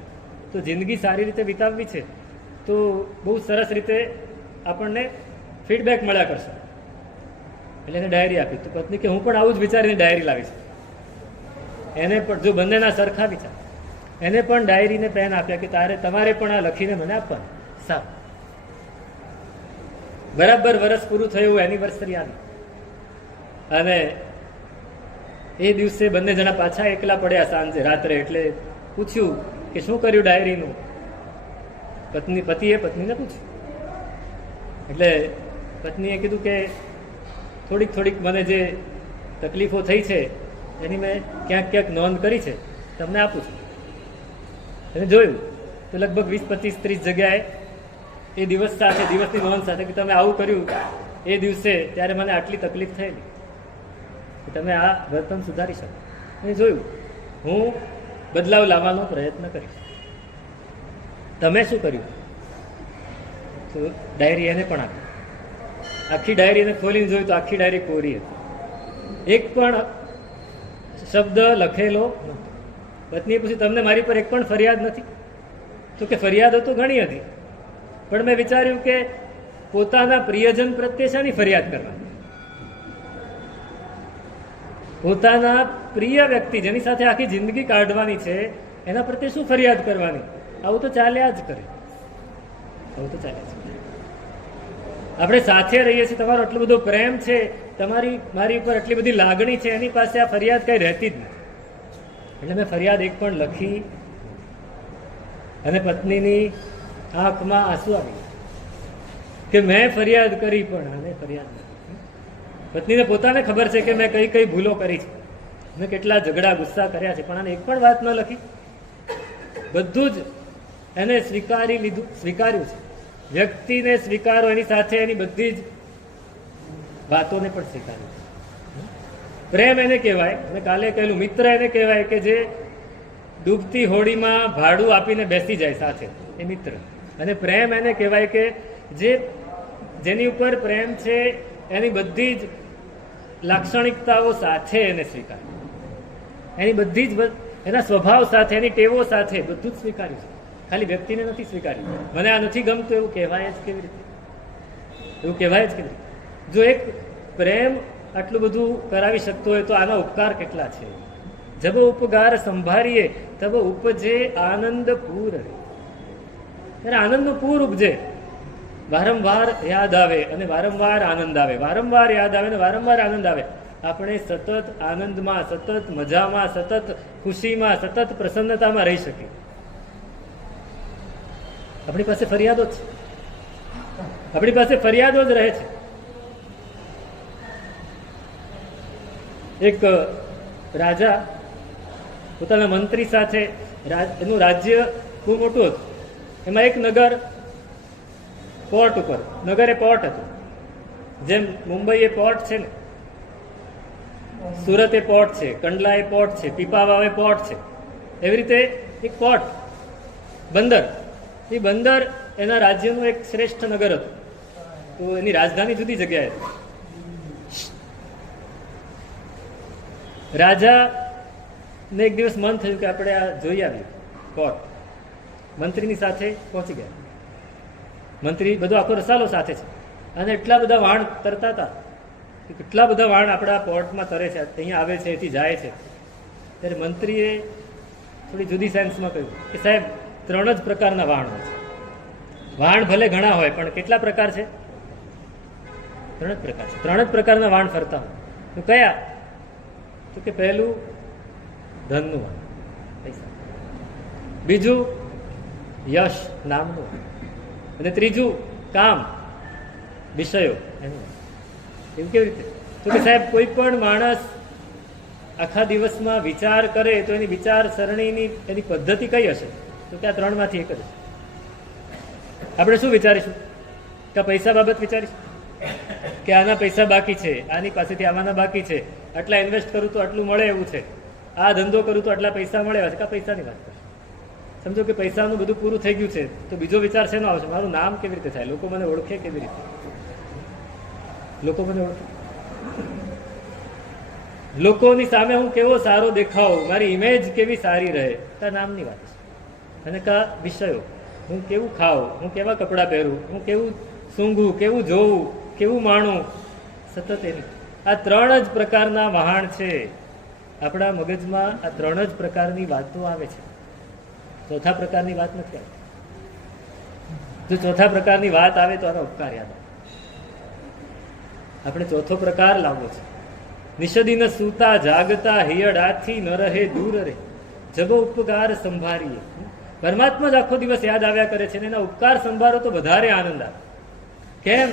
તો જિંદગી સારી રીતે વિતાવવી છે. તો બહુ સરસ રીતે આપણને ફીડબેક મળ્યા કરશે. એટલે એને ડાયરી આપી. તો પત્ની કે હું પણ આવું જ વિચારીને ડાયરી લાવીશ. એને પણ જો બંનેના સરખા વિચાર, એને પણ ડાયરીને પેન આપ્યા કે તમારે પણ આ લખીને મને આપવાનું. સાવ બરાબર વર્ષ પૂરું થયું, એનિવર્સરી આવી, અને એ દિવસે બંને જણા પાછા એકલા પડ્યા સાંજે રાત્રે. એટલે પૂછ્યું કે શું કર્યું ડાયરીનું? પતિએ પત્નીને પૂછ્યું. એટલે પત્નીએ કીધું કે થોડીક મને જે તકલીફો થઈ છે એની મેં ક્યાંક નોંધ કરી છે, તમને આપું છું. એને જોયું તો લગભગ 20, 25, 30 જગ્યાએ એ દિવસ સાથે, દિવસની નોંધ સાથે કે તમે આવું કર્યું એ દિવસે, ત્યારે મને આટલી તકલીફ થયેલી, કે તમે આ વર્તન સુધારી શકો. મેં જોયું, હું બદલાવ લાવવાનો પ્રયત્ન કરીશ. તમે શું કર્યું? તો ડાયરી એને પણ આપી. આખી ડાયરી એને ખોલીને જોયું તો આખી ડાયરી કોરી હતી, એક પણ શબ્દ લખેલો નહોતો. પત્નીએ પૂછ્યું તમને મારી પર એક પણ ફરિયાદ નથી? તો કે ફરિયાદ તો ઘણી હતી, પણ મેં વિચાર્યું કે પોતાના પ્રિયજન પ્રત્યે શાની ફરિયાદ કરવાની? પોતાના પ્રિય વ્યક્તિ જેની સાથે આખી જિંદગી કાઢવાની છે એના પ્રત્યે શું ફરિયાદ કરવાની? આવું તો ચાલ્યા જ કરે, આવું તો ચાલ્યા જ કરે. આપણે સાથે રહીએ છીએ, તમારો એટલો બધો પ્રેમ છે, મારી ઉપર એટલી બધી લાગણી છે, એની પાસે આ ફરિયાદ કઈ રહેતી જ નથી. એટલે મેં ફરિયાદ એક પણ લખી, અને પત્નીની આંખમાં આંસુ આવી કે મેં ફરિયાદ કરી પણ આને ફરિયાદ નથી. પત્નીને પોતાને ખબર છે કે મેં કઈ ભૂલો કરી છે, મેં કેટલા ઝઘડા ગુસ્સા કર્યા છે, પણ આને એક પણ વાત ન લખી. બધું જ એને સ્વીકાર્યું છે. વ્યક્તિને સ્વીકારો, એની સાથે એની બધી જ વાતોને પણ સ્વીકાર્યું. પ્રેમ એને કહેવાય. મેં કાલે કહેલું, મિત્ર એને કહેવાય કે જે ડૂબતી હોડીમાં ભાડું આપીને બેસી જાય સાથે, એ મિત્ર. અને પ્રેમ એને કહેવાય કે જેની ઉપર પ્રેમ છે એની બધી જ લાક્ષણિકતાઓ સાથે એને સ્વીકારે, એની બધી જ એના સ્વભાવ સાથે, એની ટેવો સાથે બધું જ સ્વીકાર્યું છે. ખાલી વ્યક્તિને નથી સ્વીકાર્યું. મને આ નથી ગમતું એવું કહેવાય જ કેવી રીતે? એવું કહેવાય જ કેવી રીતે? જો એક પ્રેમ આટલું બધું કરાવી શકતો હોય તો આના ઉપકાર કેટલા છે. જબ ઉપકાર સંભાળીએ તબ ઉપજે આનંદ પૂર. ત્યારે આનંદનું પૂર ઉપજે. વારંવાર યાદ આવે અને વારંવાર આનંદ આવે, વારંવાર યાદ આવે અને વારંવાર આનંદ આવે. આપણે સતત આનંદમાં, સતત મજામાં, સતત ખુશીમાં, સતત પ્રસન્નતામાં રહી શકીએ. આપણી પાસે ફરિયાદો જ છે, આપણી પાસે ફરિયાદો જ રહે છે. એક રાજા પોતાના મંત્રી સાથે, એનું રાજ્ય બહુ મોટું હતું. એમાં એક નગર પોર્ટ ઉપર, નગર એ પોર્ટ હતું. જેમ મુંબઈ એ પોર્ટ છે ને, સુરત એ પોર્ટ છે, કંડલા એ પોર્ટ છે, પીપાવાવ એ પોર્ટ છે, એવી રીતે એક પોર્ટ, બંદર. એ બંદર એના રાજ્યનું એક શ્રેષ્ઠ નગર હતું. તો એની રાજધાની જુદી જગ્યાએ હતી. રાજાને એક દિવસ મન થયું કે આપણે આ જોઈ આવ્યું કોર્ટ. મંત્રીની સાથે પહોંચી ગયા. મંત્રી બધો આખો રસાલો સાથે છે અને એટલા બધા વાણ તરતા હતા, કેટલા બધા વાણ આપણા પોર્ટમાં તરે છે, અહીંયા આવે છે, એથી જાય છે. ત્યારે મંત્રીએ થોડી જુદી સેન્સમાં કહ્યું કે સાહેબ 3 જ પ્રકારના વાણ હોય છે. વાણ ભલે ઘણા હોય પણ કેટલા પ્રકાર છે? 3 જ પ્રકાર છે. 3 જ પ્રકારના વાણ ફરતા હોય. તો કયા? તો કે પહેલું ધનનું વાણ, પૈસા. બીજું યશ નામનું, અને ત્રીજું કામ, વિષયો એનું. એવું કેવી રીતે? તો કે સાહેબ કોઈ પણ માણસ આખા દિવસમાં વિચાર કરે તો એની વિચાર સરણીની એની પદ્ધતિ કઈ હશે? તો કે આ 3માંથી એક જ હશે. આપણે શું વિચારીશું? કે પૈસા બાબત વિચારીશું કે આના પૈસા બાકી છે, આની પાસેથી આવાના બાકી છે, આટલા ઇન્વેસ્ટ કરું તો આટલું મળે એવું છે, આ ધંધો કરું તો આટલા પૈસા મળે છે. કે પૈસાની વાત કરશે. સમજો કે પૈસાનું બધું પૂરું થઈ ગયું છે તો બીજો વિચાર શેનો આવશે? મારું નામ કેવી રીતે થાય? લોકો મને ઓળખે કેવી રીતે? લોકો મને ઓળખે, લોકોની સામે હું કેવો સારો દેખાઉં, મારી ઇમેજ કેવી સારી રહે, કા નામની વાત છે. અને કા વિષયો, હું કેવું ખાઉં, હું કેવા કપડાં પહેરું, હું કેવું સૂંઘું, કેવું જોવું, કેવું માણું, સતત એની. આ 3 જ પ્રકારના વહાણ છે આપણા મગજમાં. આ 3 જ પ્રકારની વાતો આવે છે. ચોથા પ્રકારની વાત નથી આવતી. જો ચોથા પ્રકારની વાત આવે તો આનો ઉપકાર યાદ આવે. આપણે ચોથો પ્રકાર લાવવો છે. નિષદીન સૂતા જાગતા હિયડાથી ન રહે દૂર રે, જગો ઉપકાર સંભાળીએ. પરમાત્મા જ આખો દિવસ યાદ આવ્યા કરે છે ને એના ઉપકાર સંભાળો તો વધારે આનંદ આવે. કેમ?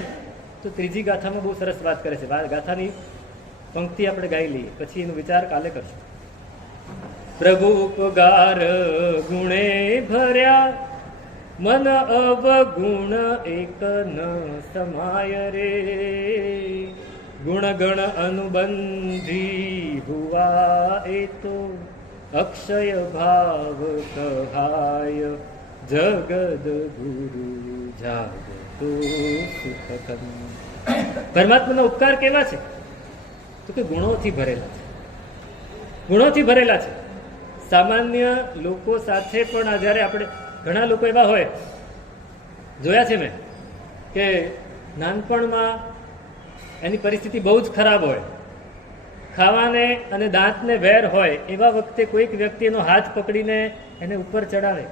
તો ત્રીજી ગાથામાં બહુ સરસ વાત કરે છે. ગાથાની પંક્તિ આપણે ગાઈ લઈએ, પછી એનો વિચાર કાલે કરશું. પ્રભુ ઉપકાર ગુણે ભર્યા, મન અવગુણ એક ન સમાય રે. ગુણ ગણ અનુબંધી હુવા એ તો અક્ષય ભાવ કહાય. જગદ ગુરુ જાગતો સુખ. પરમાત્માના ઉપકાર કેવા છે? તો કે ગુણોથી ભરેલા છે. ગુણોથી ભરેલા છે. સામાન્ય લોકો સાથે પણ જ્યારે આપણે, ઘણા લોકો એવા હોય, જોયા છે મેં, કે નાનપણમાં એની પરિસ્થિતિ બહુ જ ખરાબ હોય, ખાવાને અને દાંતને વેર હોય, એવા વખતે કોઈક વ્યક્તિ એનો હાથ પકડીને એને ઉપર ચડાવે,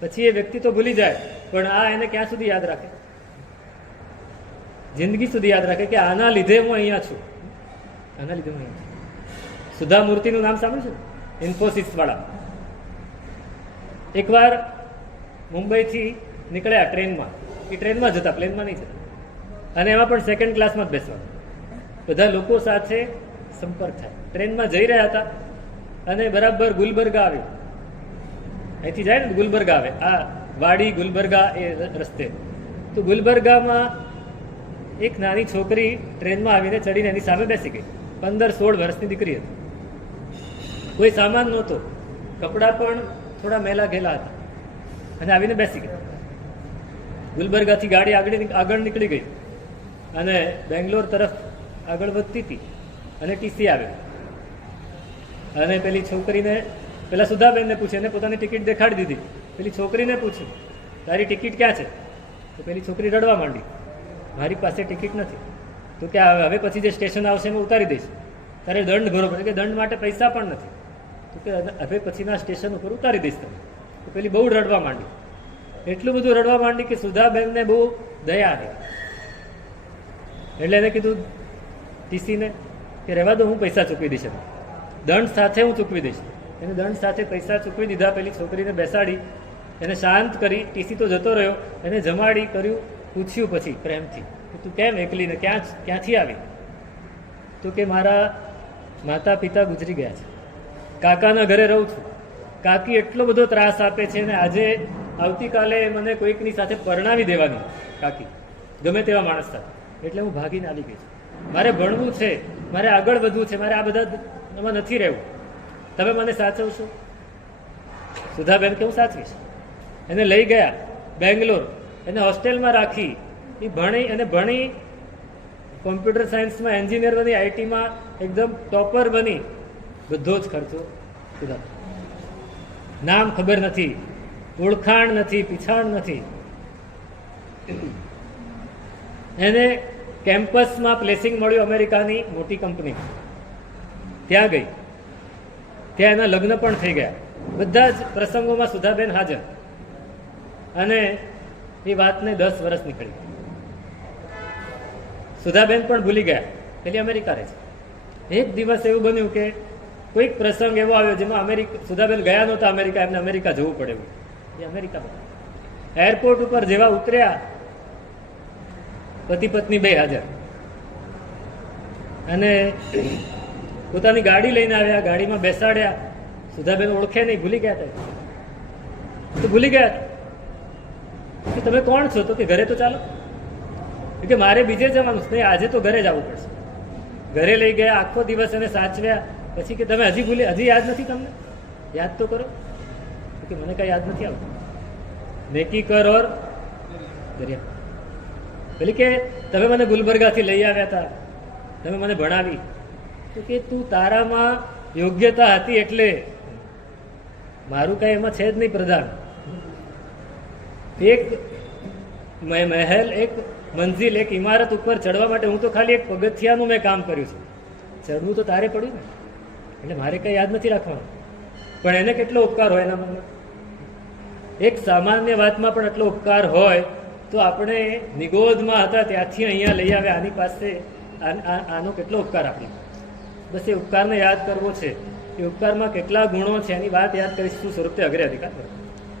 પછી એ વ્યક્તિ તો ભૂલી જાય, પણ આ એને ક્યાં સુધી યાદ રાખે? જિંદગી સુધી યાદ રાખે કે આના લીધે હું અહીંયા છું, આના લીધે હું અહીંયા છું. સુધા મૂર્તિનું નામ સાંભળ્યું છે? ઇન્ફોસિસ વાળા. એકવાર મુંબઈથી નીકળ્યા ટ્રેનમાં. એ ટ્રેનમાં જતા, પ્લેનમાં નહીં જતા, અને એમાં પણ સેકન્ડ ક્લાસમાં જ બેસવાનું. બધા લોકો સાથે સંપર્ક થાય. ટ્રેનમાં જઈ રહ્યા હતા અને બરાબર ગુલબર્ગા આવ્યું. અહીંથી જાય ને ગુલબર્ગા આવે, આ વાડી ગુલબર્ગા એ રસ્તે. તો ગુલબર્ગામાં એક નાની છોકરી ટ્રેનમાં આવીને ચડીને એની સામે બેસી ગઈ. 15-16 વર્ષની દીકરી હતી. કોઈ સામાન નહોતો, કપડાં પણ થોડા મેલા ઘેલા હતા, અને આવીને બેસી ગઈ. ગુલબર્ગાથી ગાડી આગળ નીકળી ગઈ અને બેંગ્લોર તરફ આગળ વધતી હતી, અને ટીસી આવ્યો. અને પેલી છોકરીને, પેલા સુધાબેનને પૂછે, એને પોતાની ટિકિટ દેખાડી દીધી. પેલી છોકરીને પૂછ્યું, તારી ટિકિટ ક્યાં છે? તો પેલી છોકરી રડવા માંડી, મારી પાસે ટિકિટ નથી. તો કે હવે પછી જે સ્ટેશન આવશે એમાં ઉતારી દઈશ, તારે દંડ ભરવો પડે. કે દંડ માટે પૈસા પણ નથી. તો કે હવે પછીના સ્ટેશન ઉપર ઉતારી દઈશ તમે. તો પેલી બહુ રડવા માંડી, એટલું બધું રડવા માંડી કે સુધાબેનને બહુ દયા આવી. એટલે એને કીધું ટીસીને કે રહેવા દો, હું પૈસા ચૂકવી દઈશ, દંડ સાથે હું ચૂકવી દઈશ. એને દંડ સાથે પૈસા ચૂકવી દીધા. પેલી છોકરીને બેસાડી, એને શાંત કરી. ટીસી તો જતો રહ્યો, એને જમાડી કર્યું. પૂછ્યું પછી પ્રેમથી કે તું કેમ એકલી ને ક્યાંથી આવી? તો કે મારા માતા પિતા ગુજરી ગયા છે, કાકાના ઘરે રહું છું, કાકી એટલો બધો ત્રાસ આપે છે ને આજે આવતીકાલે મને કોઈકની સાથે પરણાવી દેવાની, કાકી ગમે તેવા માણસ સાથે, એટલે હું ભાગીને આવી ગઈ છું. મારે ભણવું છે, મારે આગળ વધવું છે, મારે આ બધામાં નથી રહેવું. તમે મને સાચવશો? સુધાબેન કે હું સાચવીશ. એને લઈ ગયા બેંગ્લોર, એને હોસ્ટેલમાં રાખી, એ ભણી કોમ્પ્યુટર સાયન્સમાં એન્જિનિયર બની, આઈટીમાં એકદમ ટોપર બની, બધો જ ખર્ચો પૂરા. નામ ખબર નથી, ઓળખાણ નથી, પીછાણ નથી. એને કેમ્પસમાં પ્લેસિંગ મળ્યું અમેરિકાની મોટી કંપની, ત્યાં ગઈ, ત્યાં એના લગ્ન પણ થઈ ગયા. બધા જ પ્રસંગોમાં સુધાબેન હાજર, અને એ વાતને 10 વર્ષ નીકળી. સુધાબેન પણ ભૂલી ગયા, પેલી અમેરિકા રહે છે. એક દિવસ એવું બન્યું કે કોઈક પ્રસંગ એવો આવ્યો જેમાં સુધાબેન ગયા નહોતા અમેરિકા, એમને અમેરિકા જવું પડે એવું. એ અમેરિકા એરપોર્ટ ઉપર જેવા ઉતર્યા, પતિ પત્ની બે હાજર, અને પોતાની ગાડી લઈને આવ્યા, ગાડીમાં બેસાડ્યા. સુધાબેન ઓળખે નહીં, ભૂલી ગયા હતા. તો ભૂલી ગયા કે તમે કોણ છો? તો કે ઘરે તો ચાલો, કે મારે બીજે જવાનું છે. આજે તો ઘરે જવું પડશે. ઘરે લઈ ગયા, આખો દિવસ એને સાચવ્યા. પછી કે તમે હજી યાદ નથી? તમને યાદ તો કરો. કે મને કઈ યાદ નથી આવતું. નેકી કર ઓર દરિયા. પેલી કે તમે મને ગુલબર્ગાથી લઈ આવ્યા હતા, તમે મને ભણાવી, તો કે તું તારામાં યોગ્યતા હતી એટલે, મારું કઈ એમાં છે જ નહીં પ્રધાન. એક મહેલ, એક મંજિલ, એક ઇમારત ઉપર ચડવા માટે હું તો ખાલી એક પગથિયાનું મેં કામ કર્યું છે. ચડવું તો તારે પડ્યું ને, એટલે મારે કઈ યાદ નથી રાખવાનું. પણ એને કેટલો ઉપકાર હોય એના મનમાં. એક સામાન્ય વાતમાં પણ આટલો ઉપકાર હોય તો આપણે નિગોદમાં હતા ત્યાંથી અહીંયા લઈ આવ્યા, આની પાસે આનો કેટલો ઉપકાર આપણી. બસ એ ઉપકારને યાદ કરવો છે. એ ઉપકારમાં કેટલા ગુણો છે એની વાત યાદ કરીશું સ્વરૂપે અગ્રે અધિકાર.